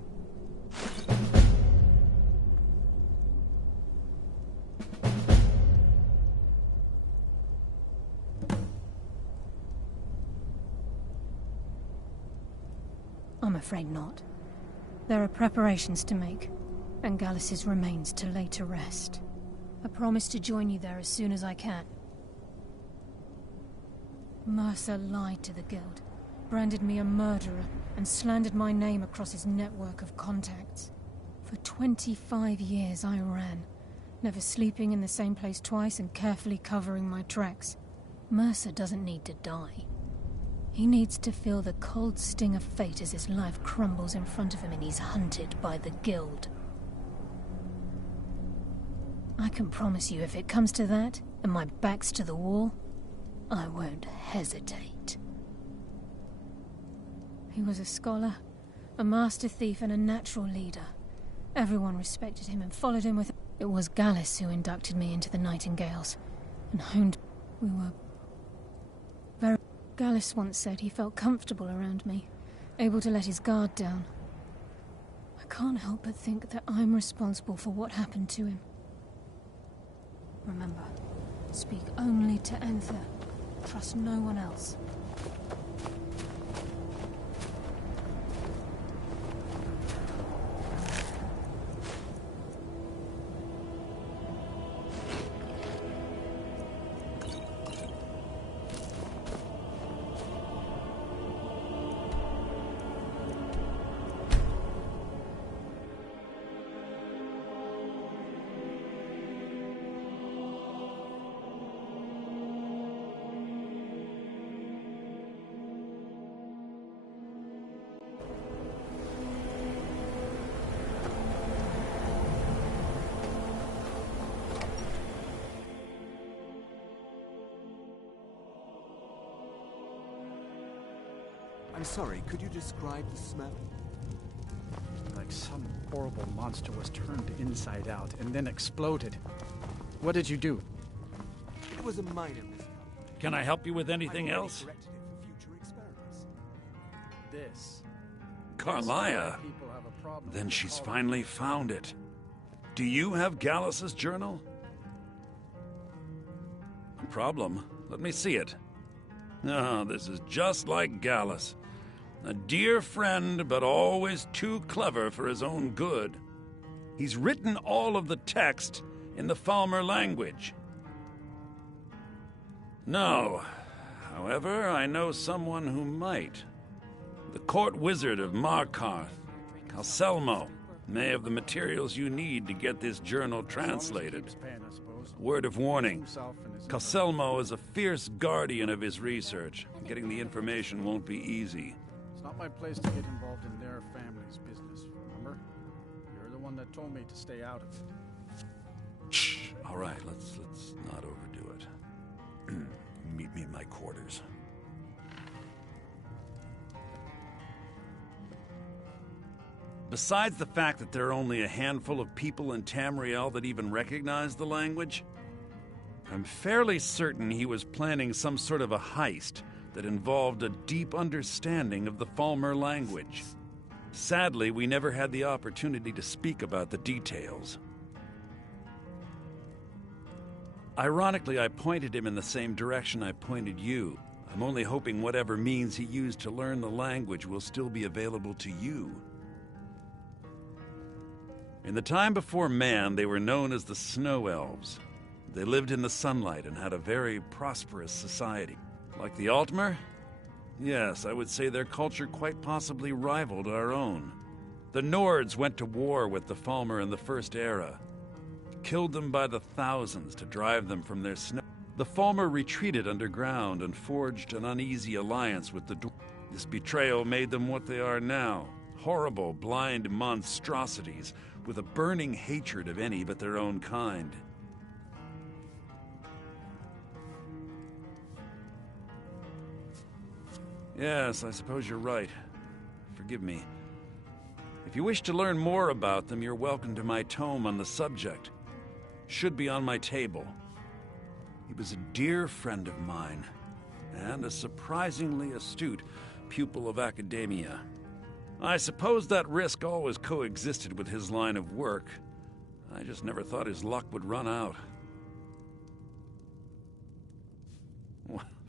I'm afraid not. There are preparations to make, and Gallus's remains to lay to rest. I promise to join you there as soon as I can. Mercer lied to the Guild, branded me a murderer, and slandered my name across his network of contacts. For 25 years I ran, never sleeping in the same place twice and carefully covering my tracks. Mercer doesn't need to die. He needs to feel the cold sting of fate as his life crumbles in front of him and he's hunted by the Guild. I can promise you if it comes to that, and my back's to the wall, I won't hesitate. He was a scholar, a master thief, and a natural leader. Everyone respected him and followed him with... It was Gallus who inducted me into the Nightingales, and honed... We were... very... Gallus once said he felt comfortable around me, able to let his guard down. I can't help but think that I'm responsible for what happened to him. Remember, speak only to Enther. Trust no one else. I'm sorry, could you describe the smell? Like some horrible monster was turned inside out and then exploded. What did you do? It was a minor mishap. Can I help you with anything else? Corrected it for future experiments. This. Carlia? Then she's finally found it. Do you have Gallus's journal? No problem. Let me see it. Ah, this is just like Gallus. A dear friend, but always too clever for his own good. He's written all of the text in the Falmer language. No. However, I know someone who might. The court wizard of Markarth, Calselmo, may have the materials you need to get this journal translated. Word of warning, Calselmo is a fierce guardian of his research. Getting the information won't be easy. It's not my place to get involved in their family's business, remember? You're the one that told me to stay out of it. Shh. All right, let's not overdo it. Meet me in my quarters. Besides the fact that there are only a handful of people in Tamriel that even recognize the language, I'm fairly certain he was planning some sort of a heist that involved a deep understanding of the Falmer language. Sadly, we never had the opportunity to speak about the details. Ironically, I pointed him in the same direction I pointed you. I'm only hoping whatever means he used to learn the language will still be available to you. In the time before man, they were known as the Snow Elves. They lived in the sunlight and had a very prosperous society. Like the Altmer? Yes, I would say their culture quite possibly rivaled our own. The Nords went to war with the Falmer in the First Era. Killed them by the thousands to drive them from their snow. The Falmer retreated underground and forged an uneasy alliance with the Dwarves. This betrayal made them what they are now. Horrible, blind monstrosities with a burning hatred of any but their own kind. Yes, I suppose you're right. forgive me. If you wish to learn more about them, you're welcome to my tome on the subject. Should be on my table. He was a dear friend of mine, and a surprisingly astute pupil of academia. I suppose that risk always coexisted with his line of work. I just never thought his luck would run out.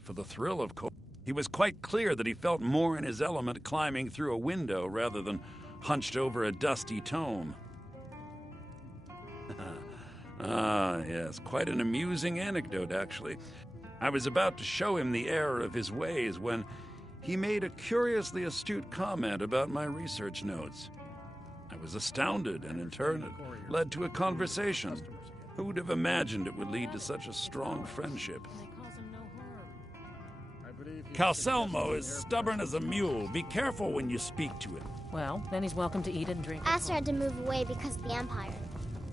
For the thrill, of course. He was quite clear that he felt more in his element climbing through a window rather than hunched over a dusty tome. Ah, yes, quite an amusing anecdote, actually. I was about to show him the error of his ways when he made a curiously astute comment about my research notes. I was astounded, and in turn it led to a conversation. Who would have imagined it would lead to such a strong friendship? Calcelmo is stubborn as a mule. Be careful when you speak to it. Well, then he's welcome to eat and drink. Aster had to move away because of the Empire,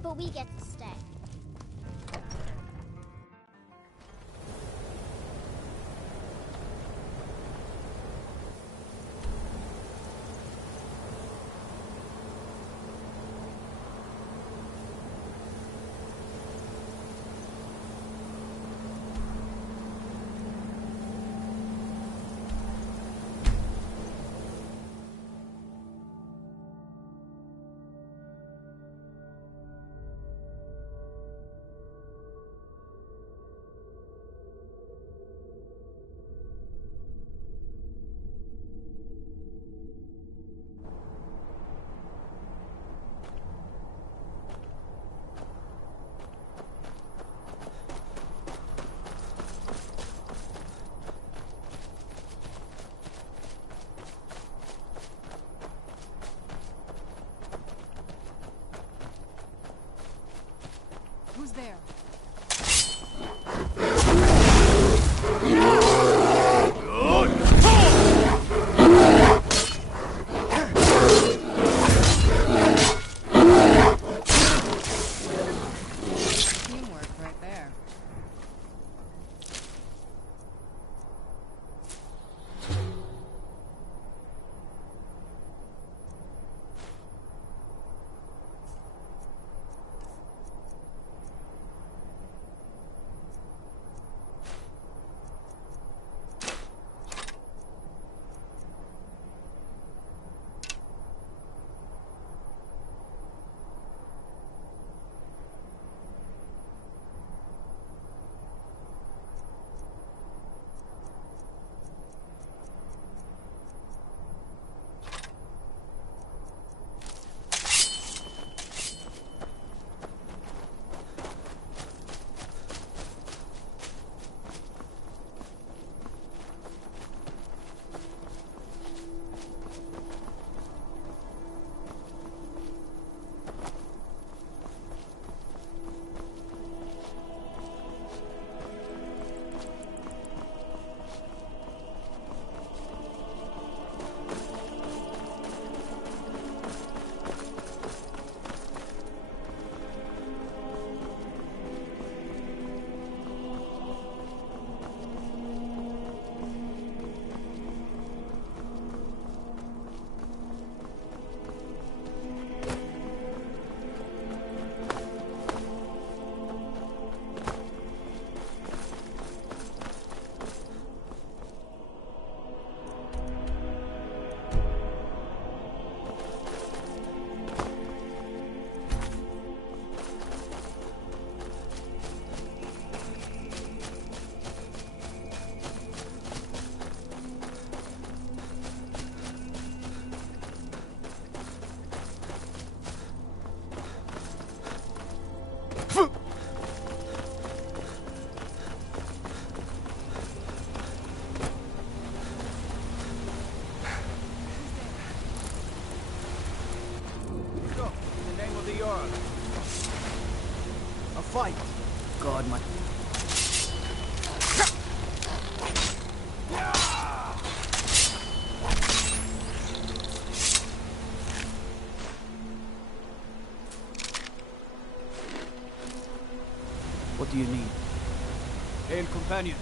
but we get to stay. Who's there? Teamwork right there. A fight. God, my... What do you need? Hail, companion.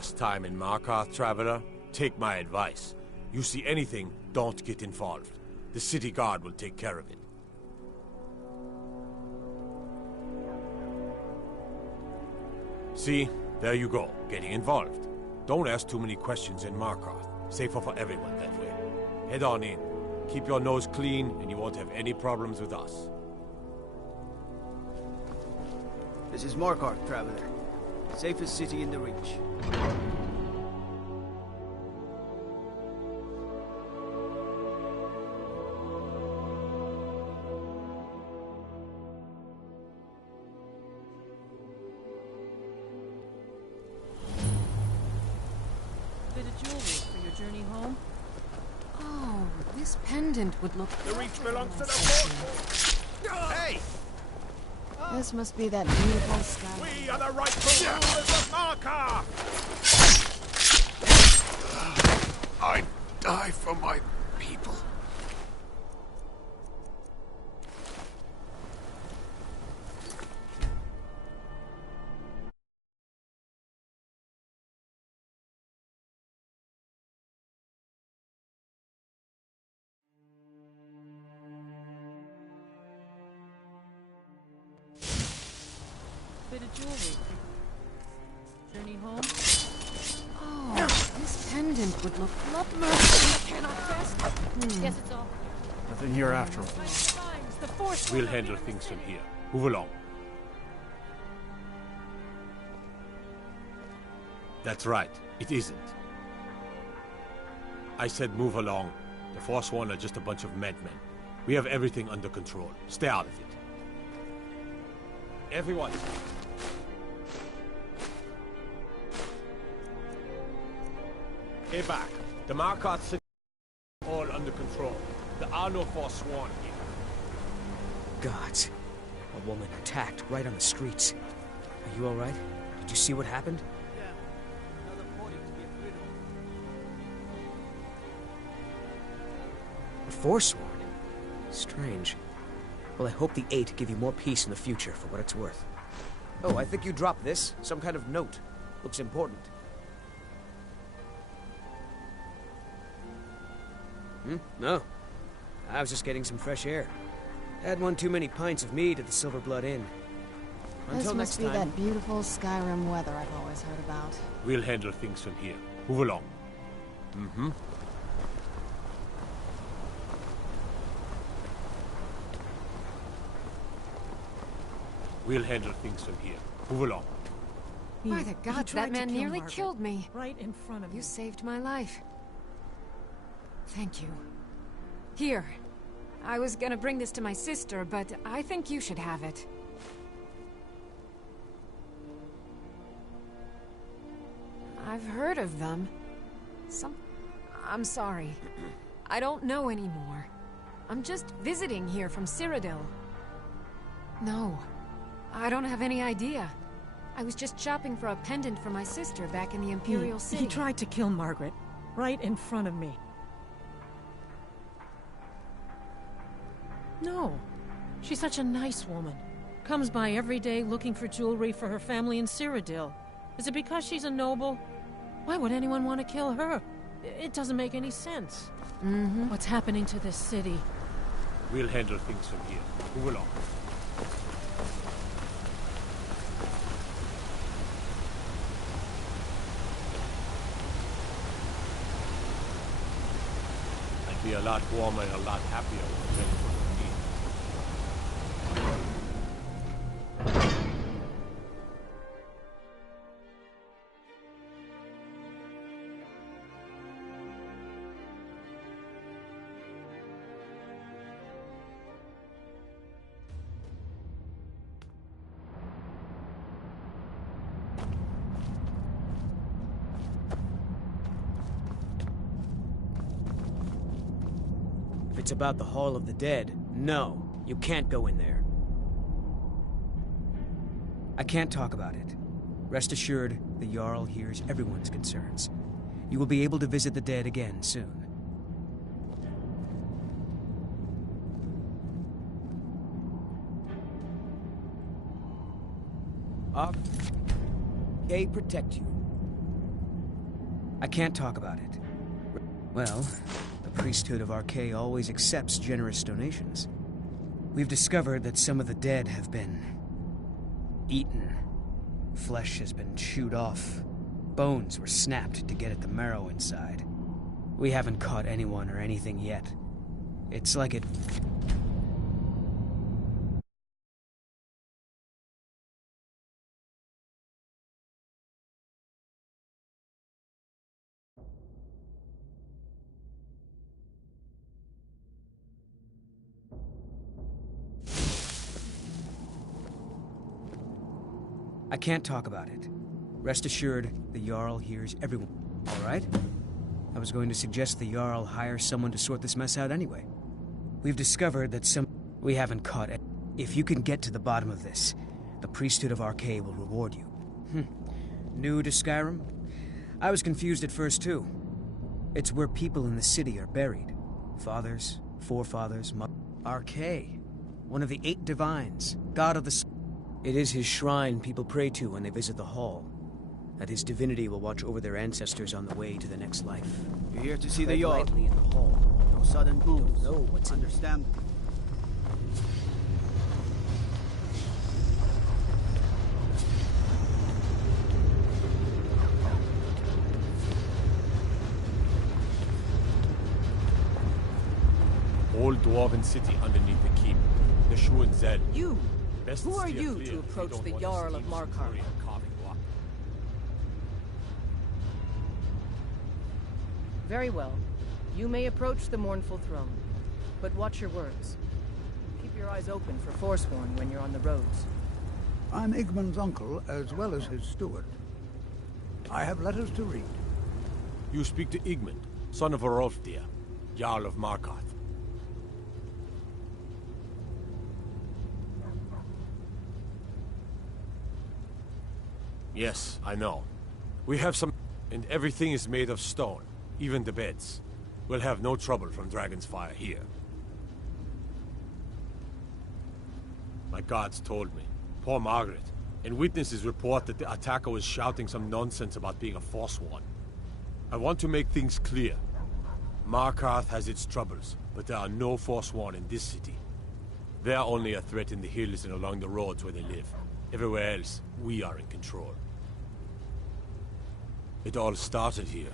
first time in Markarth, traveler? Take my advice. You see anything, don't get involved. The city guard will take care of it. See? There you go, getting involved. Don't ask too many questions in Markarth. Safer for everyone that way. Head on in. Keep your nose clean, and you won't have any problems with us. This is Markarth, traveler. Safest city in the Reach. Bit of jewelry for your journey home? Oh, this pendant would look... The Reach belongs to the fort! Hey! This must be that beautiful sky. We are the rightful rulers of Markarth! I die for my people. Bit of jewelry. Journey home? Oh, this pendant would look... Not mercy, cannot rest. Guess it's all. Nothing here after all. The force. We'll handle things from here. Move along. That's right. It isn't. I said move along. The Forsworn are just a bunch of madmen. We have everything under control. Stay out of it. Everyone. Stay back. The Markarth city is all under control. There are no Forsworn here. Gods. A woman attacked right on the streets. Are you alright? Did you see what happened? The Forsworn? Strange. Well, I hope the Eight give you more peace in the future for what it's worth. Oh, I think you dropped this. Some kind of note. Looks important. No. I was just getting some fresh air. Had one too many pints of mead at the Silver Blood Inn. Until next time. This must be that beautiful Skyrim weather I've always heard about. We'll handle things from here. Move along. We'll handle things from here. Move along. By the gods, that man nearly killed me. Right in front of you. You saved my life. Thank you. Here. I was gonna bring this to my sister, but I think you should have it. I've heard of them. I'm sorry. I don't know anymore. I'm just visiting here from Cyrodiil. No. I don't have any idea. I was just shopping for a pendant for my sister back in the Imperial City. He tried to kill Margaret. Right in front of me. No. She's such a nice woman. Comes by every day looking for jewelry for her family in Cyrodiil. Is it because she's a noble? Why would anyone want to kill her? It doesn't make any sense. What's happening to this city? We'll handle things from here. Move along. I'd be a lot warmer and a lot happier with me. If it's about the Hall of the Dead, no, you can't go in there. I can't talk about it. Rest assured, the Jarl hears everyone's concerns. You will be able to visit the dead again soon. Kay protect you. I can't talk about it. Well, the priesthood of Archay always accepts generous donations. We've discovered that some of the dead have been eaten. Flesh has been chewed off. Bones were snapped to get at the marrow inside. We haven't caught anyone or anything yet. It's like it... I can't talk about it. Rest assured, the Jarl hears everyone. All right? I was going to suggest the Jarl hire someone to sort this mess out anyway. We've discovered that we haven't caught it. If you can get to the bottom of this, the priesthood of Archay will reward you. New to Skyrim? I was confused at first, too. It's where people in the city are buried. Fathers, forefathers, Archay, one of the 8 divines, god of the... It is his shrine people pray to when they visit the hall. That his divinity will watch over their ancestors on the way to the next life. You're here to see the Tread Jarl. lightly in the hall. No sudden moves. Know what's Understand? Old dwarven city underneath the keep. The Shu and Zed. You! Best Who are steer you clear to if you approach don't the want Jarl of steam Markarth? scurry and carving block. Very well. You may approach the mournful throne, but watch your words. Keep your eyes open for Forsworn when you're on the roads. I'm Igmund's uncle as well as his steward. I have letters to read. You speak to Igmund, son of Arolfdir, Jarl of Markarth. Yes, I know. We have some... and everything is made of stone, even the beds. We'll have no trouble from Dragon's Fire here. My guards told me. Poor Margaret. And witnesses report that the attacker was shouting some nonsense about being a Forsworn. I want to make things clear. Markarth has its troubles, but there are no Forsworn in this city. They're only a threat in the hills and along the roads where they live. Everywhere else, we are in control. It all started here,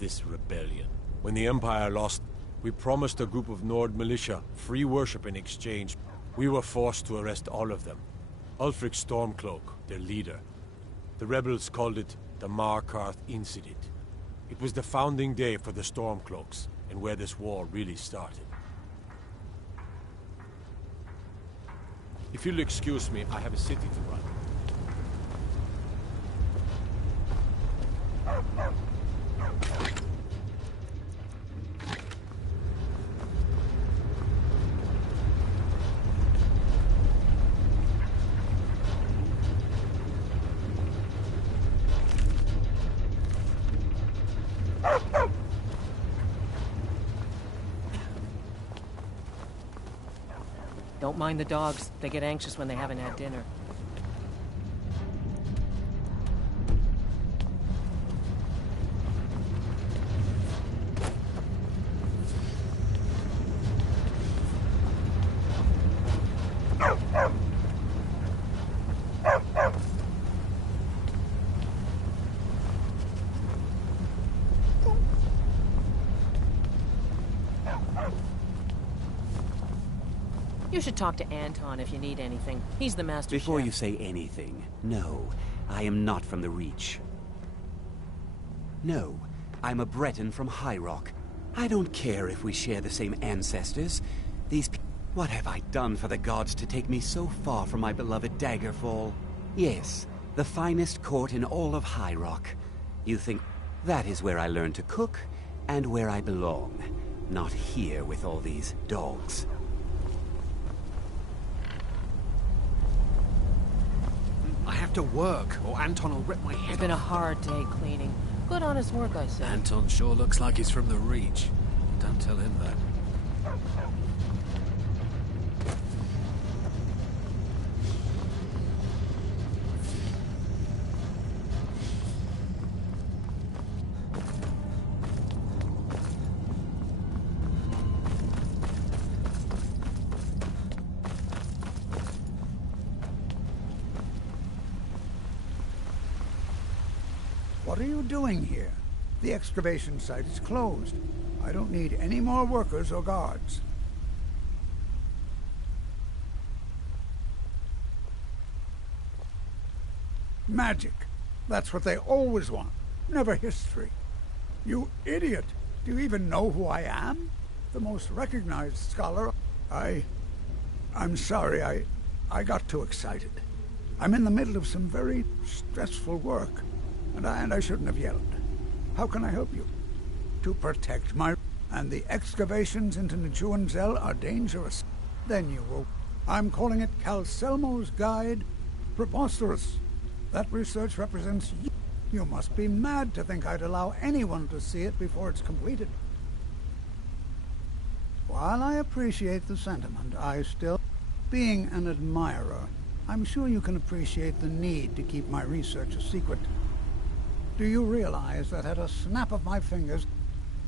this rebellion. When the Empire lost, we promised a group of Nord militia free worship in exchange. We were forced to arrest all of them. Ulfric Stormcloak, their leader. The rebels called it the Markarth Incident. It was the founding day for the Stormcloaks, and where this war really started. If you'll excuse me, I have a city to run. Don't mind the dogs. They get anxious when they haven't had dinner. You should talk to Anton if you need anything. He's the master Before chef. you say anything, no, I am not from the Reach. No, I'm a Breton from High Rock. I don't care if we share the same ancestors. What have I done for the gods to take me so far from my beloved Daggerfall? Yes, the finest court in all of High Rock. You think that is where I learned to cook, and where I belong. Not here with all these dogs. I have to work, or Anton will rip my head It's been a off. hard day cleaning. Good honest work, I say. Anton sure looks like he's from the Reach. Don't tell him that. What are you doing here? The excavation site is closed. I don't need any more workers or guards. Magic. That's what they always want. Never history. You idiot! Do you even know who I am? The most recognized scholar. I'm sorry, I got too excited. I'm in the middle of some very stressful work, and I shouldn't have yelled. How can I help you? To protect my... And the excavations into Nichuan are dangerous. Then you will... I'm calling it Calselmo's Guide. Preposterous. That research represents you. You must be mad to think I'd allow anyone to see it before it's completed. While I appreciate the sentiment, I still... Being an admirer, I'm sure you can appreciate the need to keep my research a secret. Do you realize that at a snap of my fingers,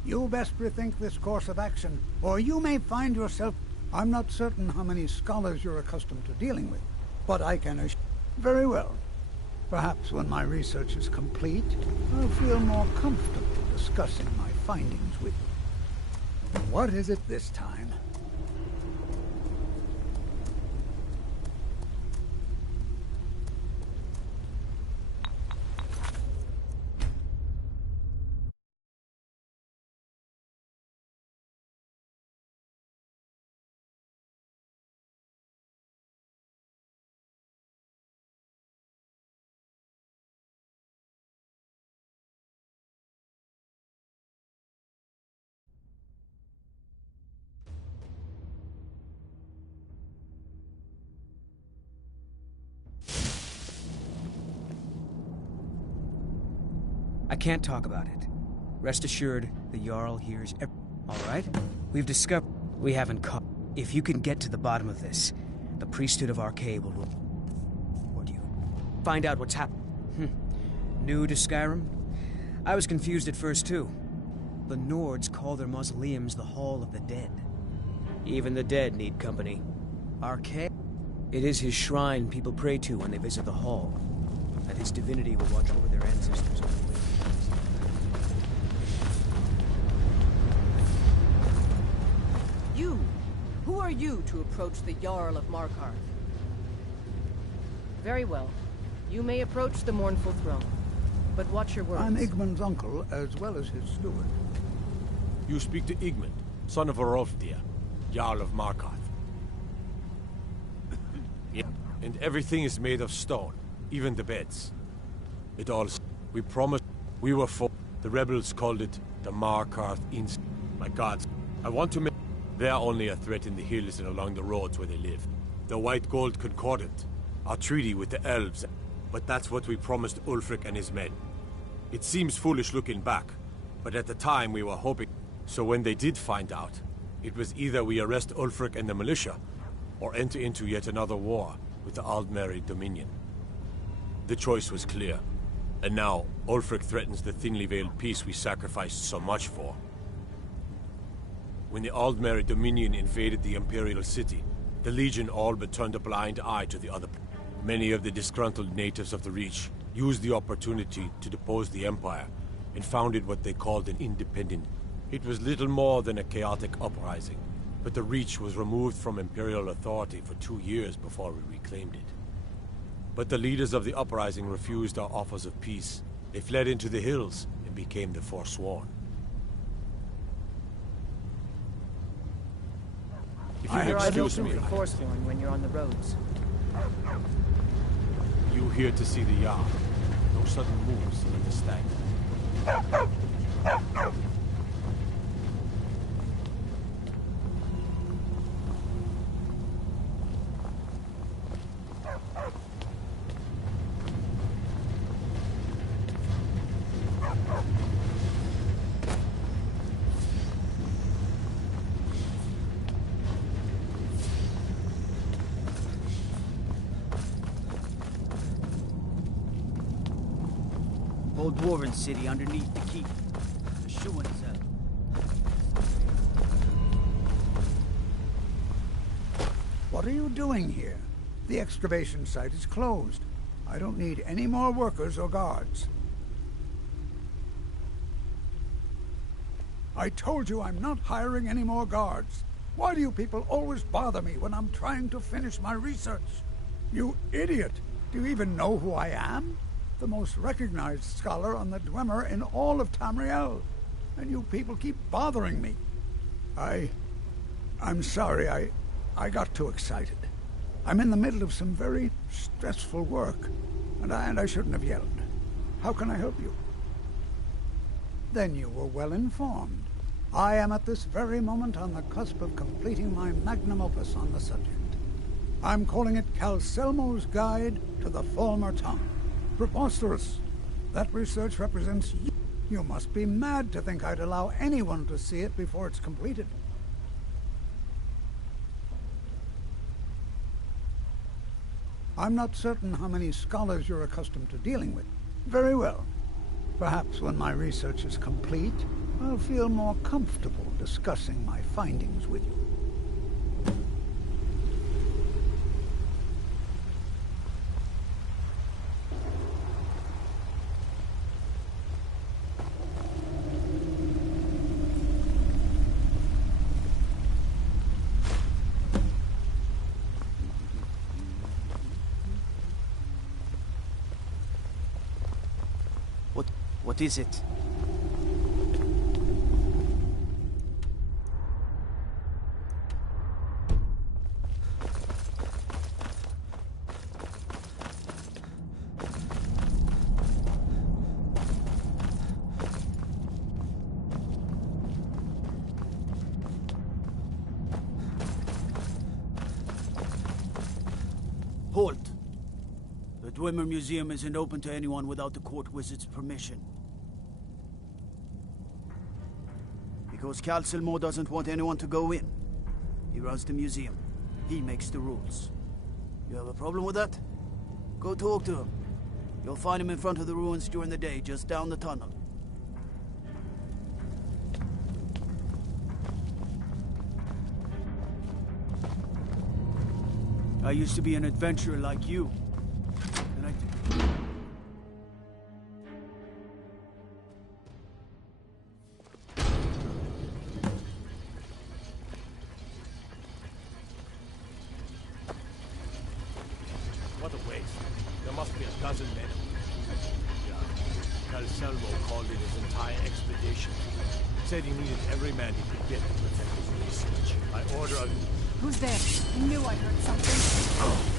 you best rethink this course of action, or you may find yourself... I'm not certain how many scholars you're accustomed to dealing with, but I can assure... Very well. Perhaps when my research is complete, I'll feel more comfortable discussing my findings with you. What is it this time? I can't talk about it. Rest assured, the Jarl hears all right? We've discovered... We haven't caught... If you can get to the bottom of this, the priesthood of Arcade will reward you. Find out what's happened. New to Skyrim? I was confused at first, too. The Nords call their mausoleums the Hall of the Dead. Even the dead need company. Arcade? It is his shrine people pray to when they visit the hall. And his divinity will watch over their ancestors. You! Who are you to approach the Jarl of Markarth? Very well. You may approach the mournful throne. But watch your words. I'm Igmund's uncle, as well as his steward. You speak to Igmund, son of Arolfdir, Jarl of Markarth. Yeah. And everything is made of stone, even the beds. It all... We promised we were for... The rebels called it the Markarth Inst... My gods, I want to make... They're only a threat in the hills and along the roads where they live. The White Gold Concordant, our treaty with the elves. But that's what we promised Ulfric and his men. It seems foolish looking back, but at the time we were hoping... So when they did find out, it was either we arrest Ulfric and the militia, or enter into yet another war with the Aldmeri Dominion. The choice was clear, and now Ulfric threatens the thinly veiled peace we sacrificed so much for. When the Aldmeri Dominion invaded the Imperial City, the Legion all but turned a blind eye to the other. Many of the disgruntled natives of the Reach used the opportunity to depose the Empire and founded what they called an independent. It was little more than a chaotic uprising, but the Reach was removed from Imperial authority for 2 years before we reclaimed it. But the leaders of the uprising refused our offers of peace. They fled into the hills and became the Forsworn. If you excuse me, Forsworn when you're on the roads. You here to see the Jarl. No sudden moves to let the stag. Old Dwarven city underneath the keep. The Shuan cell. What are you doing here? The excavation site is closed. I don't need any more workers or guards. I told you I'm not hiring any more guards. Why do you people always bother me when I'm trying to finish my research? You idiot! Do you even know who I am? The most recognized scholar on the Dwemer in all of Tamriel. And you people keep bothering me. I'm sorry, I got too excited. I'm in the middle of some very stressful work, and I shouldn't have yelled. How can I help you? Then you were well informed. I am at this very moment on the cusp of completing my magnum opus on the subject. I'm calling it Calcelmo's Guide to the Falmer Tongue. Preposterous. That research represents you. You must be mad to think I'd allow anyone to see it before it's completed. I'm not certain how many scholars you're accustomed to dealing with. Very well. Perhaps when my research is complete, I'll feel more comfortable discussing my findings with you. What is it? Halt! The Dwemer Museum isn't open to anyone without the court wizard's permission. Because Calcelmo doesn't want anyone to go in. He runs the museum. He makes the rules. You have a problem with that? Go talk to him. You'll find him in front of the ruins during the day, just down the tunnel. I used to be an adventurer like you. And I... What a waste. There must be a dozen men. Yeah. Calcelmo called it his entire expedition. Said he needed every man he could get to protect his research. By order of... Who's there? I knew I heard something.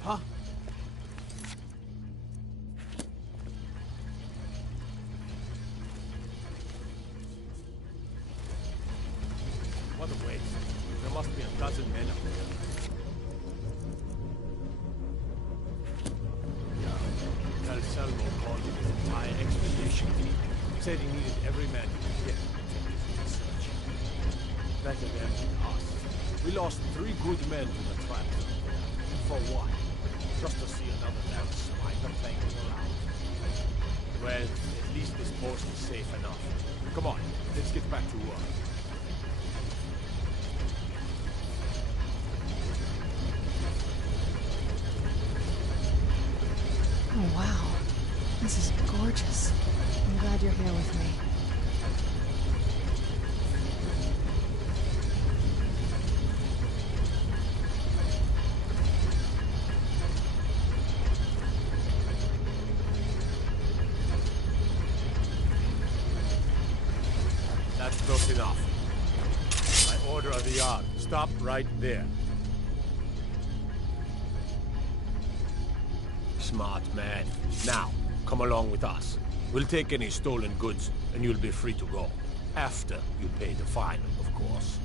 Huh? What a waste. There must be a dozen men up there. Yeah. Calcelmo called it his entire expedition. Said he needed every man he could get to protect his research. Better them than us. We lost 3 good men to the traps. For what? Just to see another damn spider playing around. Well, at least this post is safe enough. Come on, let's get back to work. Oh, wow. This is gorgeous. I'm glad you're here with me. That's close enough. By order of the yard, stop right there. Smart man. Now, come along with us. We'll take any stolen goods, and you'll be free to go. After you pay the fine, of course.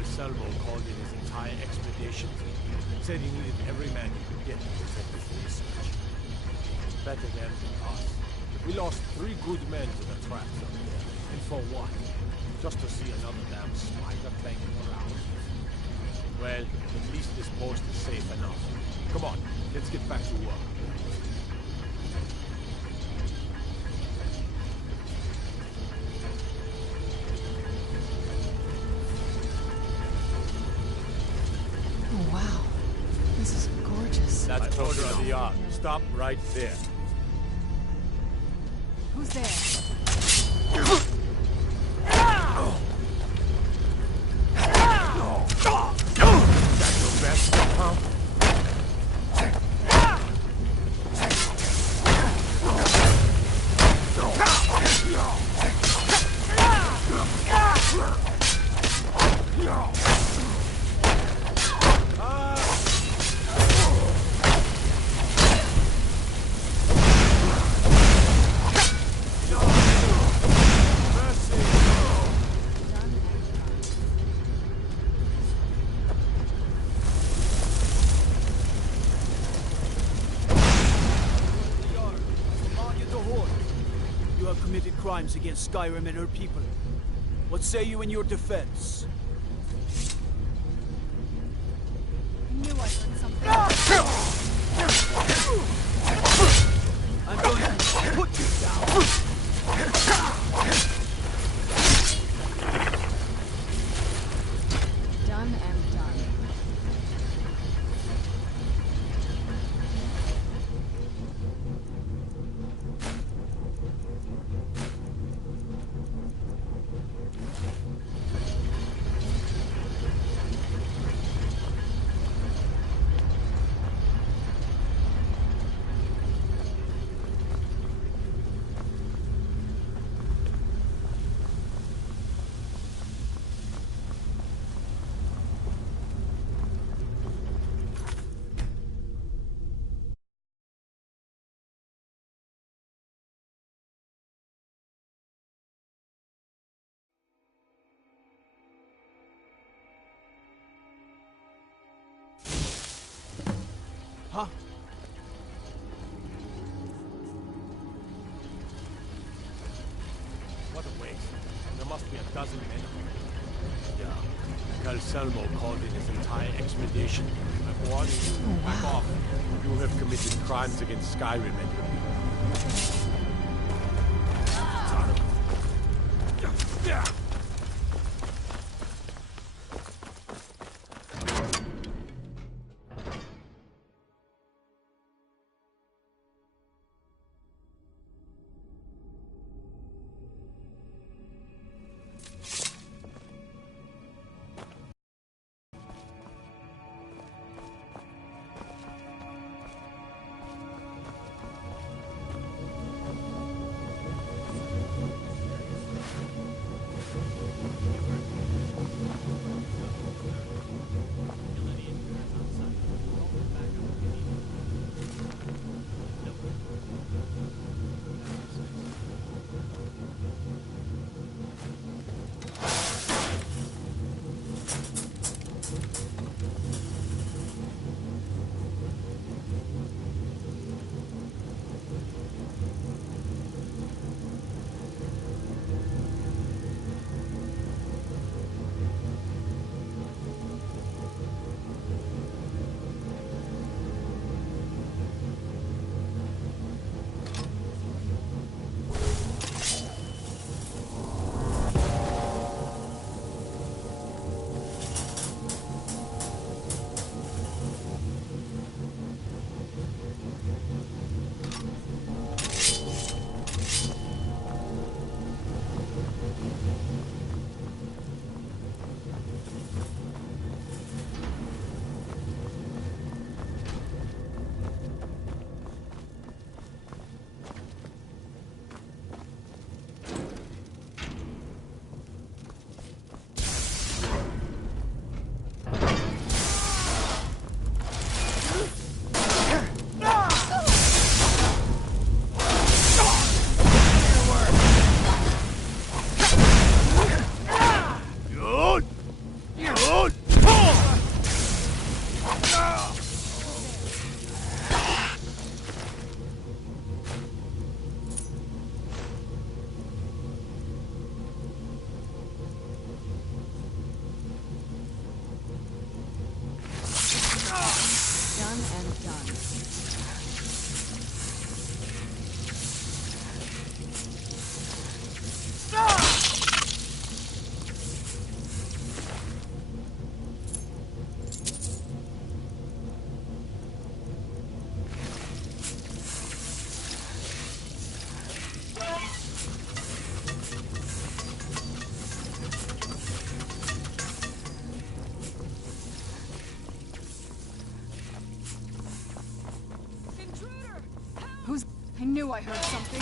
Calcelmo called in his entire expedition. Said he needed every man he could get to set this research. Better them than us. We lost 3 good men to the traps up there. And for what? Just to see another damn spider clanging around. Well, at least this post is safe enough. Come on, let's get back to work. Oh, wow. This is gorgeous. That's closer to the yard. Stop right there. Who's there? That's your best, huh? Crimes against Skyrim and her people. What say you in your defense? I knew I heard something. I'm going to put you down. Done and done. Huh? What a waste. There must be a dozen men. Yeah. Calcelmo called in his entire expedition. I'm warning you, back off. You have committed crimes against Skyrim and your people. I knew I heard something.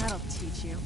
That'll teach you.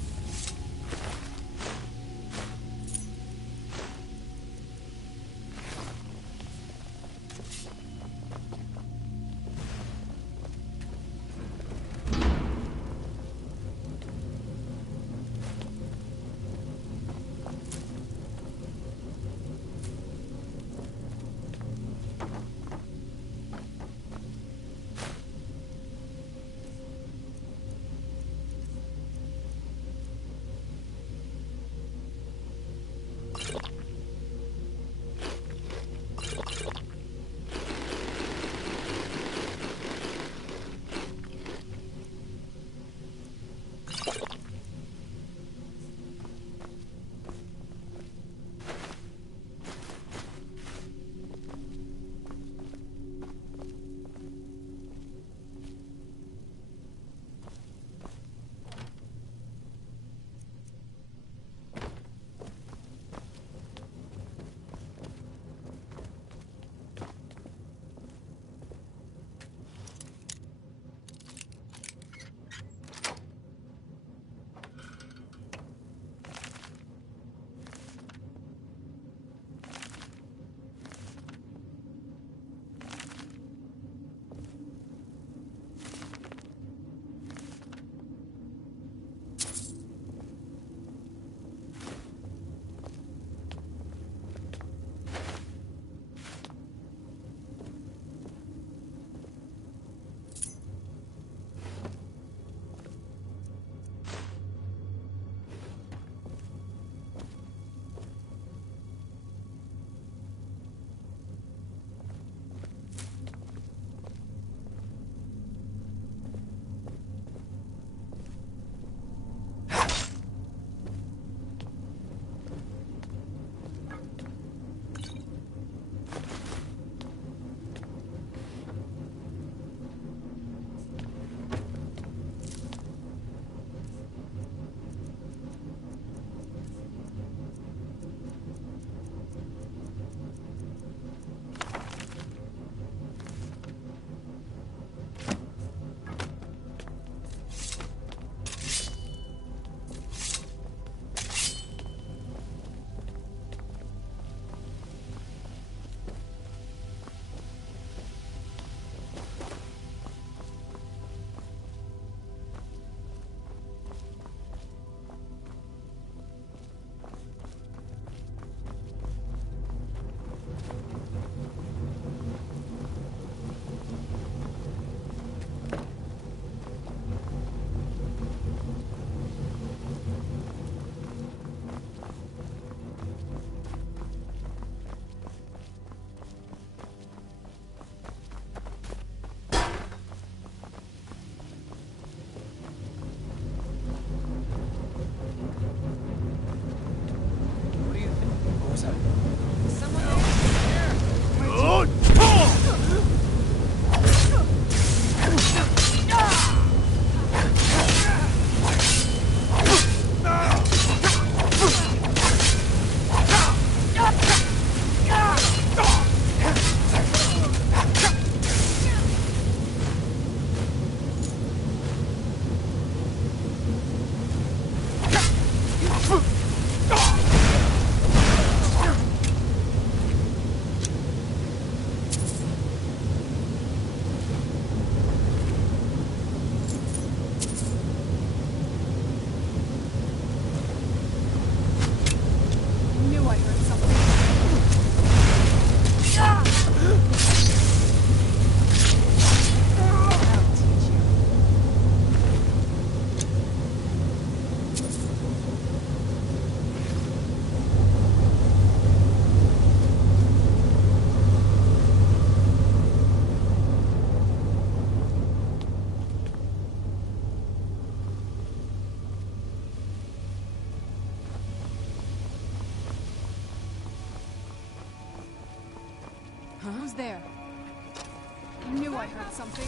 Who's there? I knew I heard something.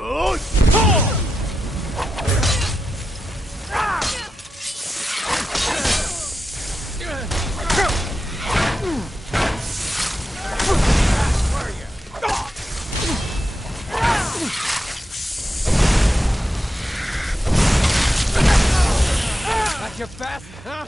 Not your fast, huh?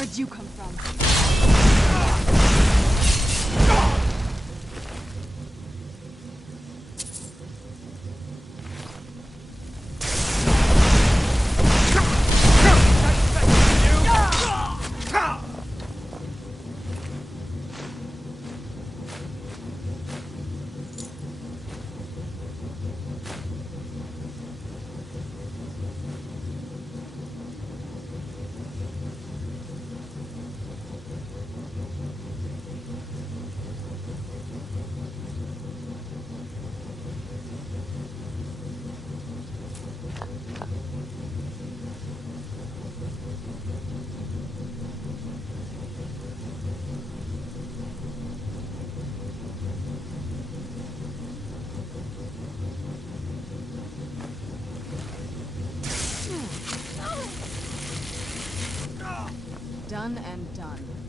Where'd you come from? Done and done.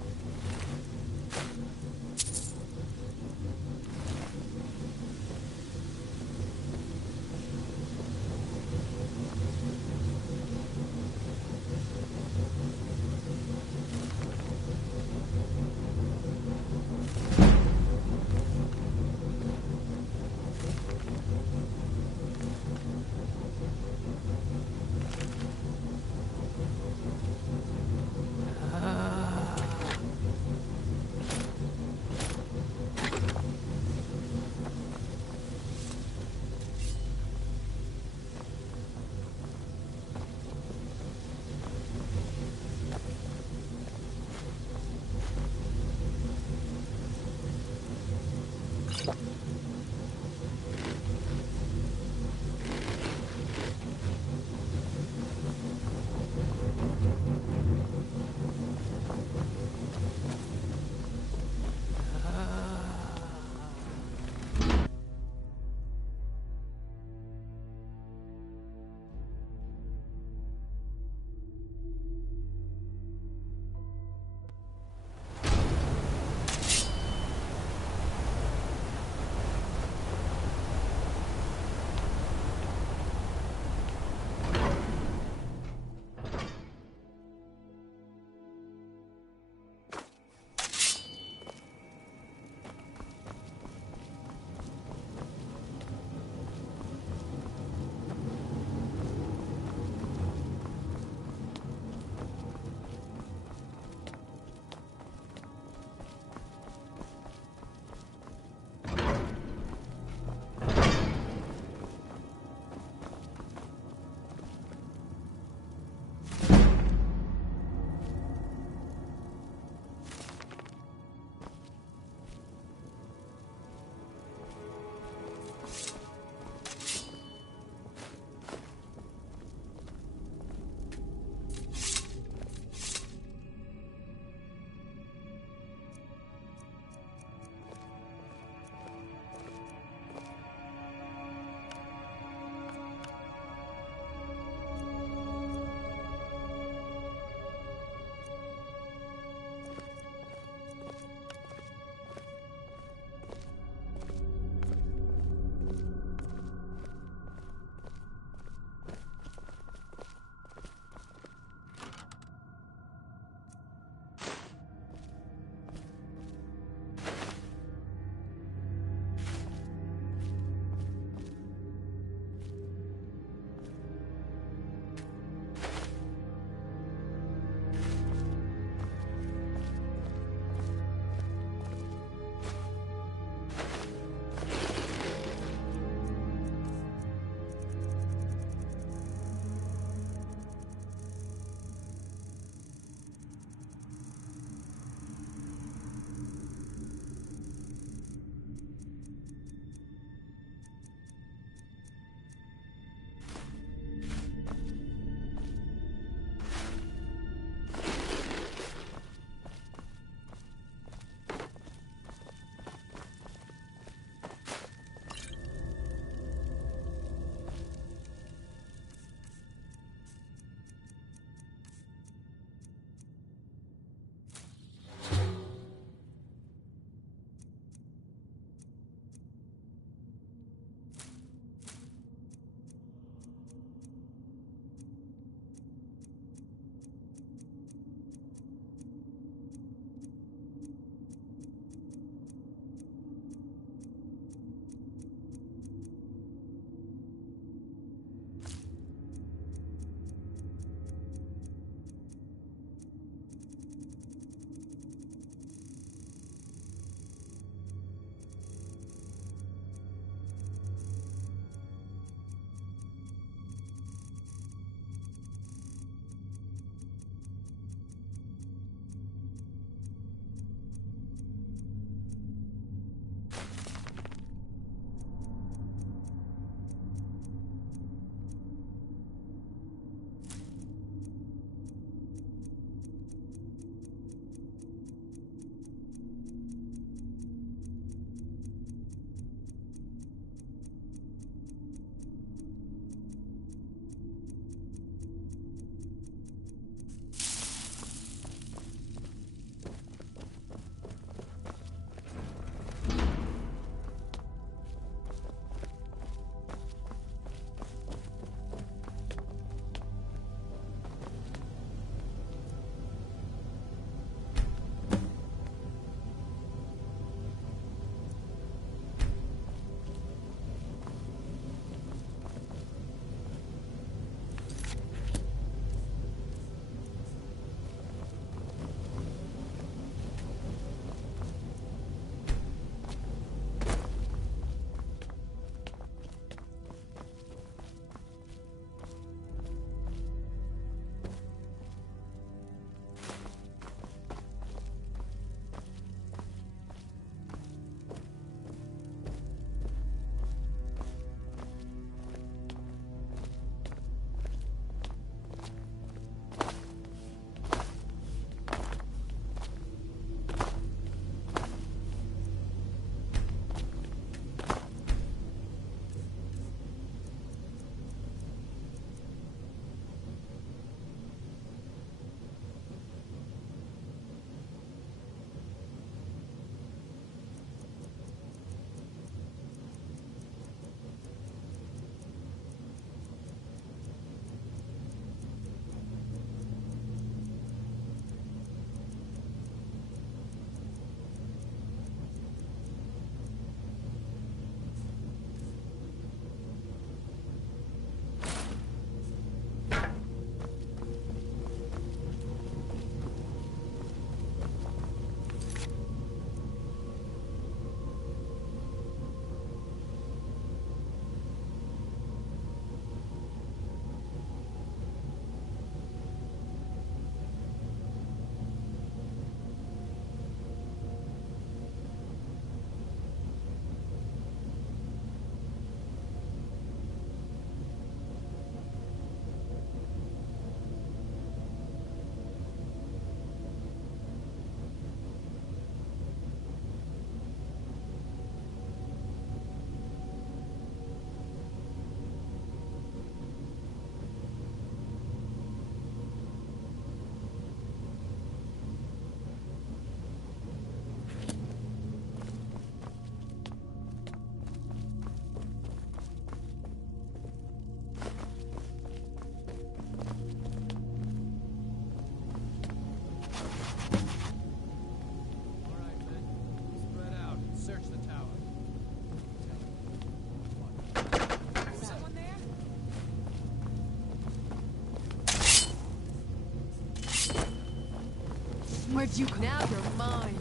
Where'd you come Now you're mine.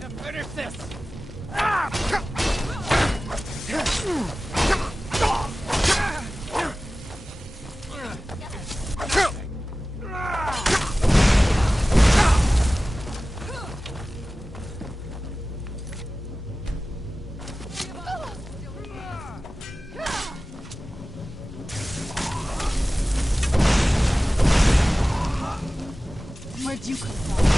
to finish this? Where'd you come from?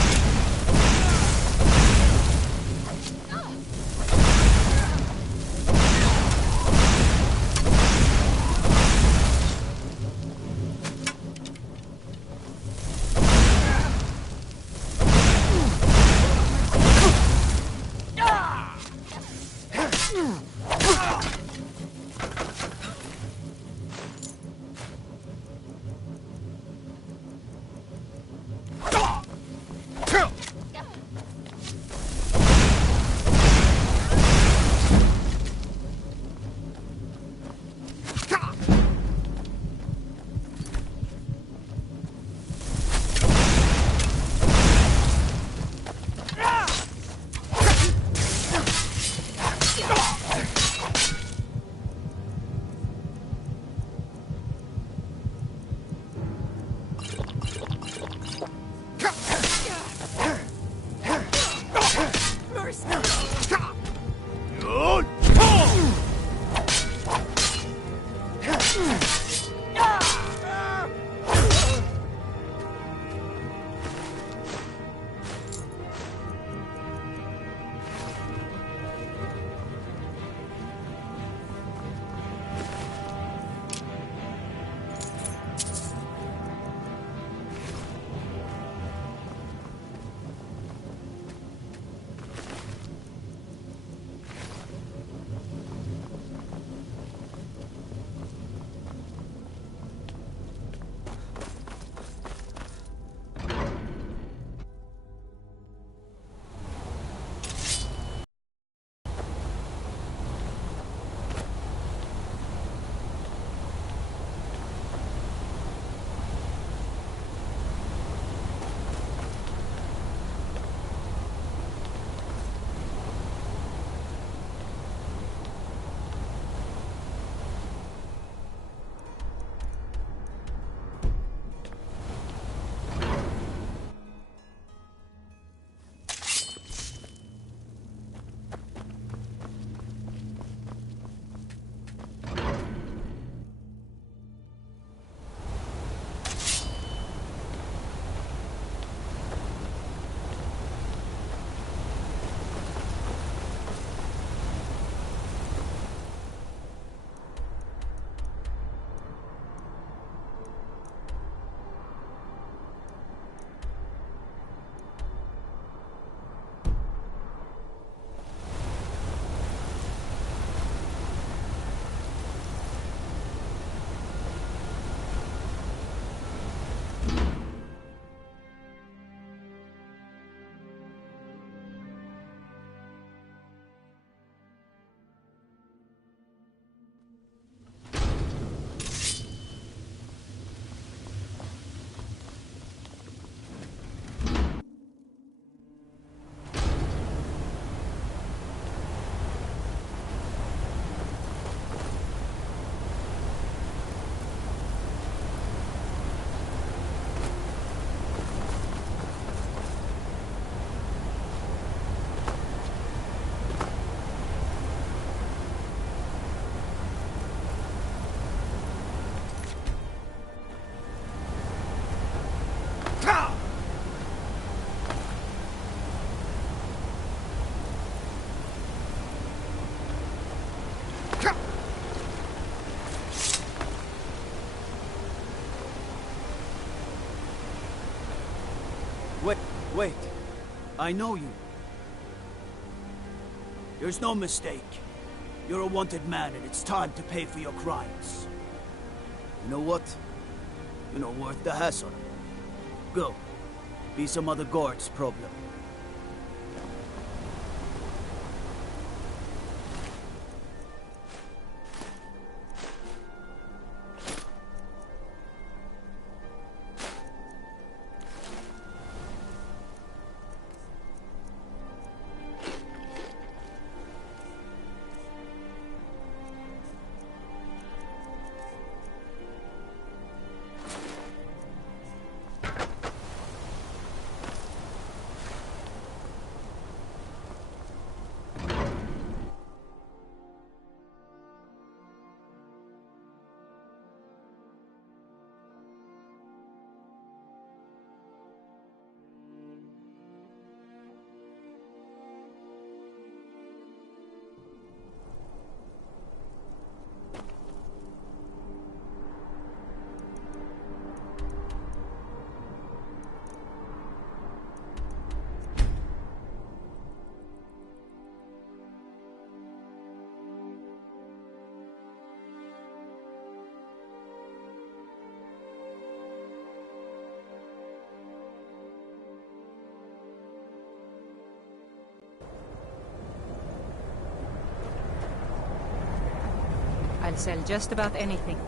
Wait. I know you. There's no mistake. You're a wanted man, and it's time to pay for your crimes. You know what? You're not worth the hassle. Go. Be some other guard's problem. I'll sell just about anything.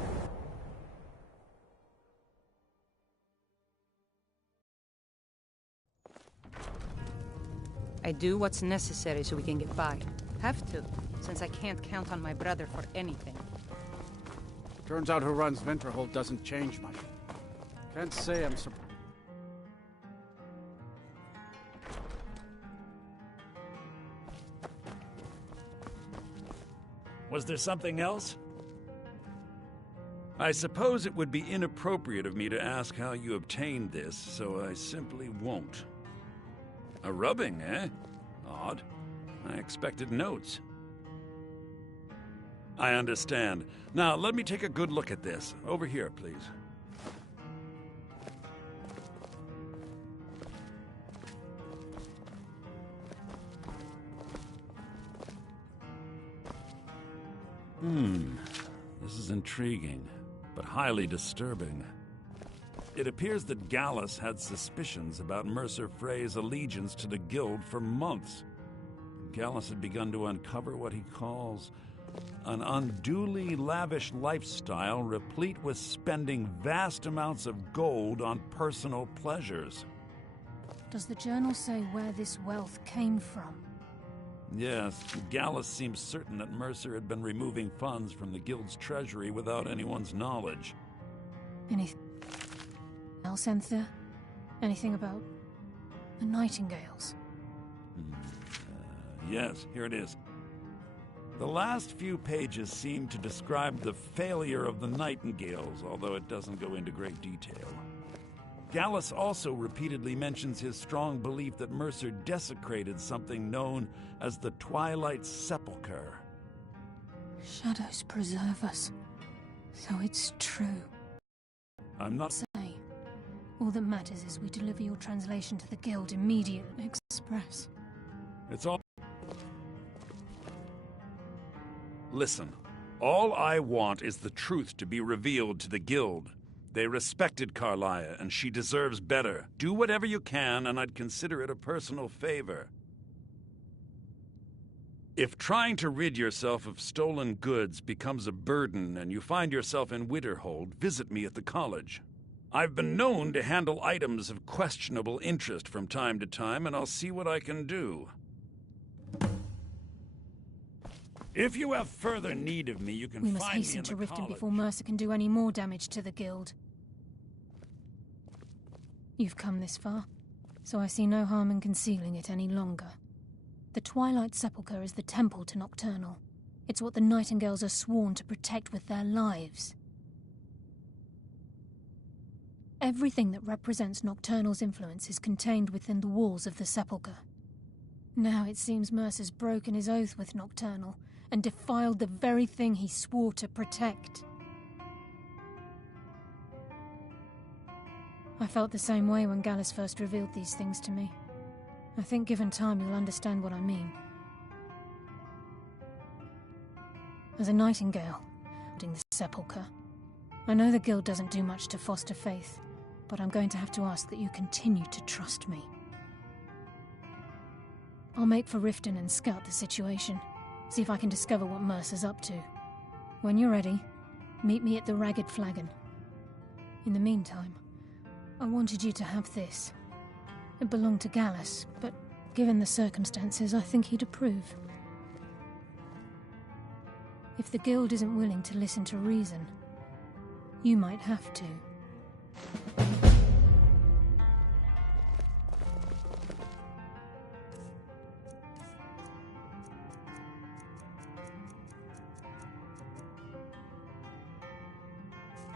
I do what's necessary so we can get by. Have to, since I can't count on my brother for anything. Turns out who runs Winterhold doesn't change much. Can't say I'm surprised. Was there something else? I suppose it would be inappropriate of me to ask how you obtained this, so I simply won't. A rubbing, eh? Odd. I expected notes. I understand. Now, let me take a good look at this. Over here, please. This is intriguing, but highly disturbing. It appears that Gallus had suspicions about Mercer Frey's allegiance to the Guild for months. Gallus had begun to uncover what he calls an unduly lavish lifestyle replete with spending vast amounts of gold on personal pleasures. Does the journal say where this wealth came from? Yes, Gallus seems certain that Mercer had been removing funds from the Guild's treasury without anyone's knowledge. Anything else, Anthea? Anything about the Nightingales? Yes, here it is. The last few pages seem to describe the failure of the Nightingales, although it doesn't go into great detail. Gallus also repeatedly mentions his strong belief that Mercer desecrated something known as the Twilight Sepulchre. Shadows preserve us. So it's true. I'm not say. All that matters is we deliver your translation to the Guild immediately. Express. It's all... Listen, all I want is the truth to be revealed to the Guild. They respected Carlia, and she deserves better. Do whatever you can, and I'd consider it a personal favor. If trying to rid yourself of stolen goods becomes a burden and you find yourself in Winterhold, visit me at the college. I've been known to handle items of questionable interest from time to time, and I'll see what I can do. If you have further need of me, you can we must find me hasten in to the Riften college. before Mercer can do any more damage to the Guild. You've come this far, so I see no harm in concealing it any longer. The Twilight Sepulchre is the temple to Nocturnal. It's what the Nightingales are sworn to protect with their lives. Everything that represents Nocturnal's influence is contained within the walls of the Sepulchre. Now it seems Mercer's broken his oath with Nocturnal and defiled the very thing he swore to protect. I felt the same way when Gallus first revealed these things to me. I think given time you'll understand what I mean. As a Nightingale, holding the Sepulchre, I know the Guild doesn't do much to foster faith, but I'm going to have to ask that you continue to trust me. I'll make for Riften and scout the situation, see if I can discover what Mercer's up to. When you're ready, meet me at the Ragged Flagon. In the meantime, I wanted you to have this. It belonged to Gallus, but given the circumstances, I think he'd approve. If the Guild isn't willing to listen to reason, you might have to.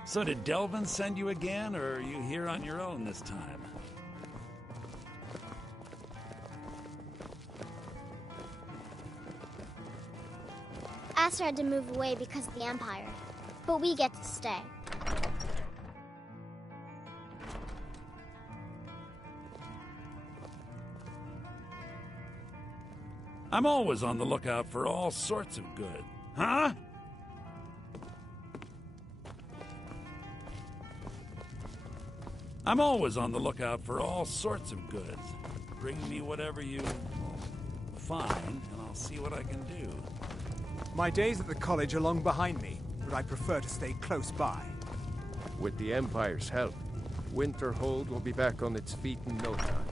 So did Delvin send you again, or are you here on your own this time? Aster had to move away because of the Empire, but we get to stay. I'm always on the lookout for all sorts of good. Huh? I'm always on the lookout for all sorts of goods. Bring me whatever you find, and I'll see what I can do. My days at the college are long behind me. but I prefer to stay close by. With the Empire's help, Winterhold will be back on its feet in no time.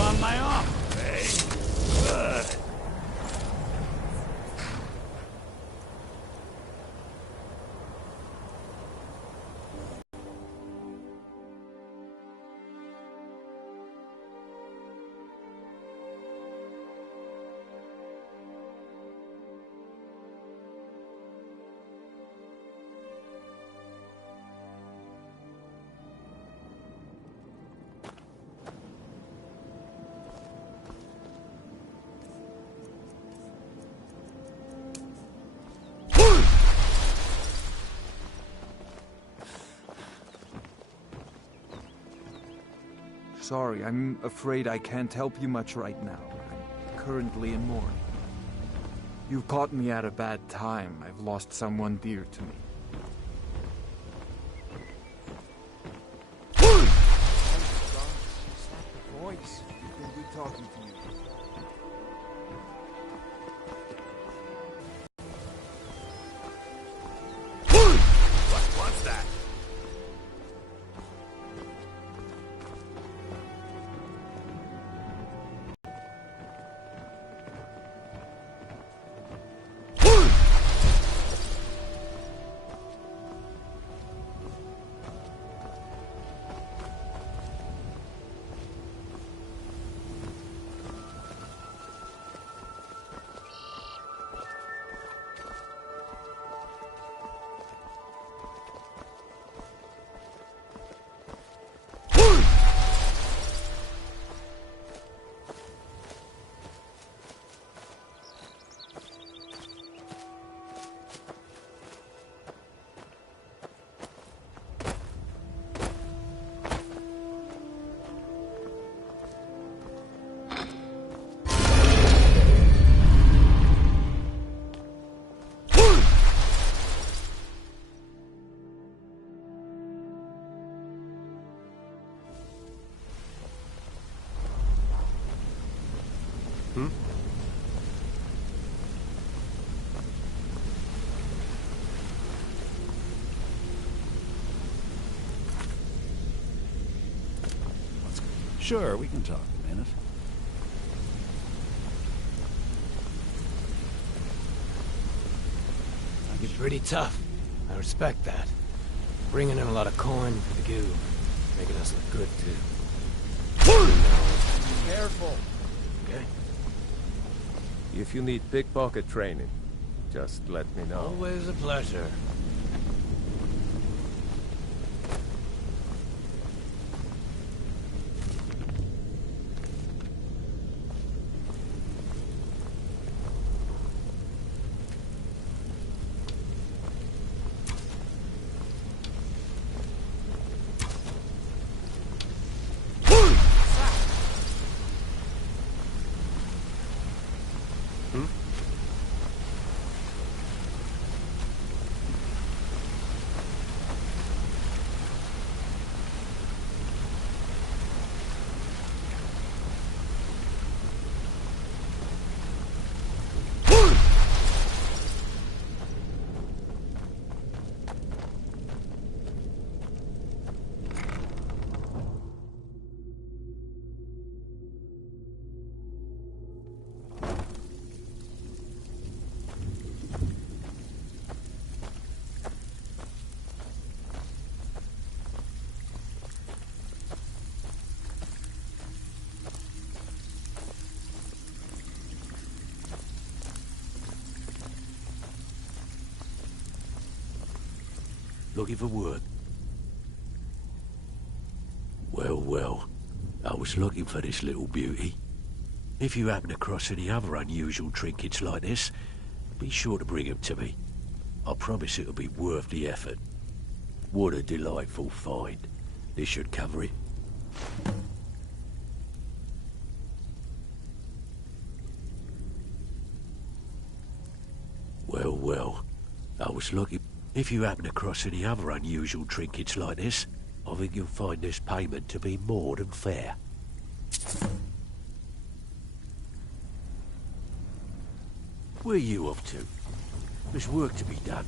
On my arm. Sorry, I'm afraid I can't help you much right now. I'm currently in mourning. You've caught me at a bad time. I've lost someone dear to me. Stop the voice. We'll be talking to you. What was that? Sure, we can talk a minute. You're pretty tough. I respect that. Bringing in a lot of coin for the goo. Making us look good, too. Careful. Okay. If you need pickpocket training, just let me know. Always a pleasure. Looking for work? Well, well. I was looking for this little beauty. If you happen across any other unusual trinkets like this, be sure to bring them to me. I promise it'll be worth the effort. What a delightful find. This should cover it. I was looking... If you happen across any other unusual trinkets like this, I think you'll find this payment to be more than fair. Where are you off to? There's work to be done.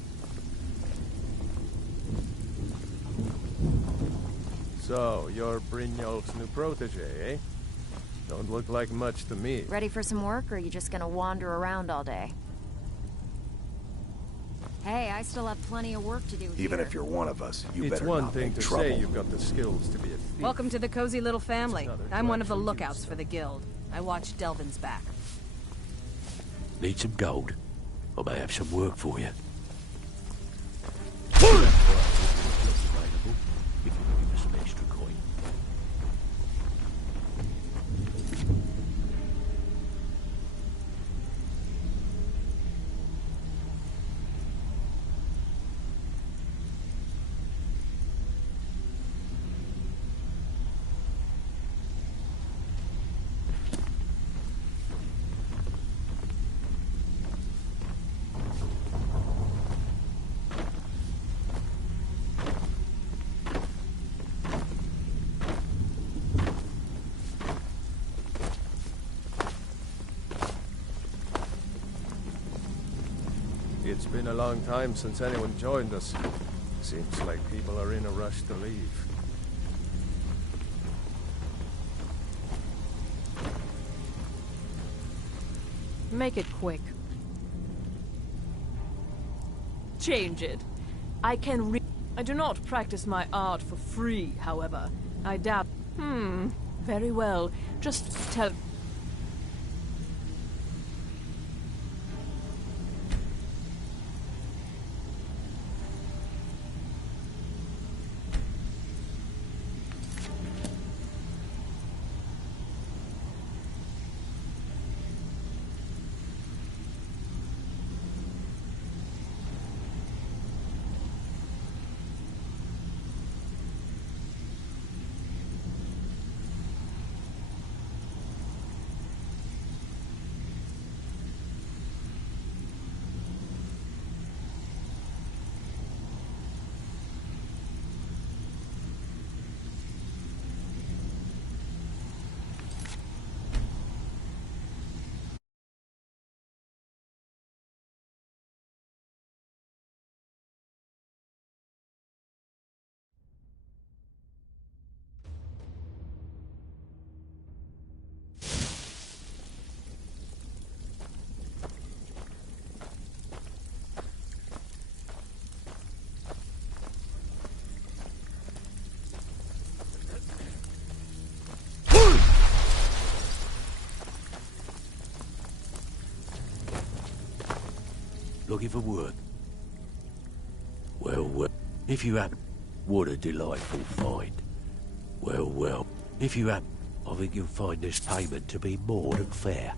So, you're Brynjolf's new protege, eh? Don't look like much to me. Ready for some work, or are you just gonna wander around all day? Hey, I still have plenty of work to do here. Even if you're one of us, you it's better one not thing make to trouble. say you've got the skills to be a thief. Welcome to the cozy little family. I'm one of the to lookouts for the guild. I watch Delvin's back. Need some gold? I may have some work for you. It's been a long time since anyone joined us. Seems like people are in a rush to leave. Make it quick. Change it. I can I do not practice my art for free, however. I doubt... Very well. Just tell... Looking for work? Well, if you happen... What a delightful find. Well, if you happen... I think you'll find this payment to be more than fair.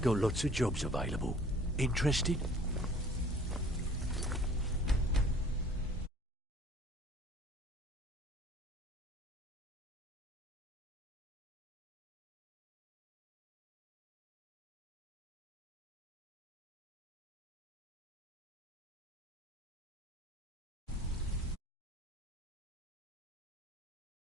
Got lots of jobs available. Interested?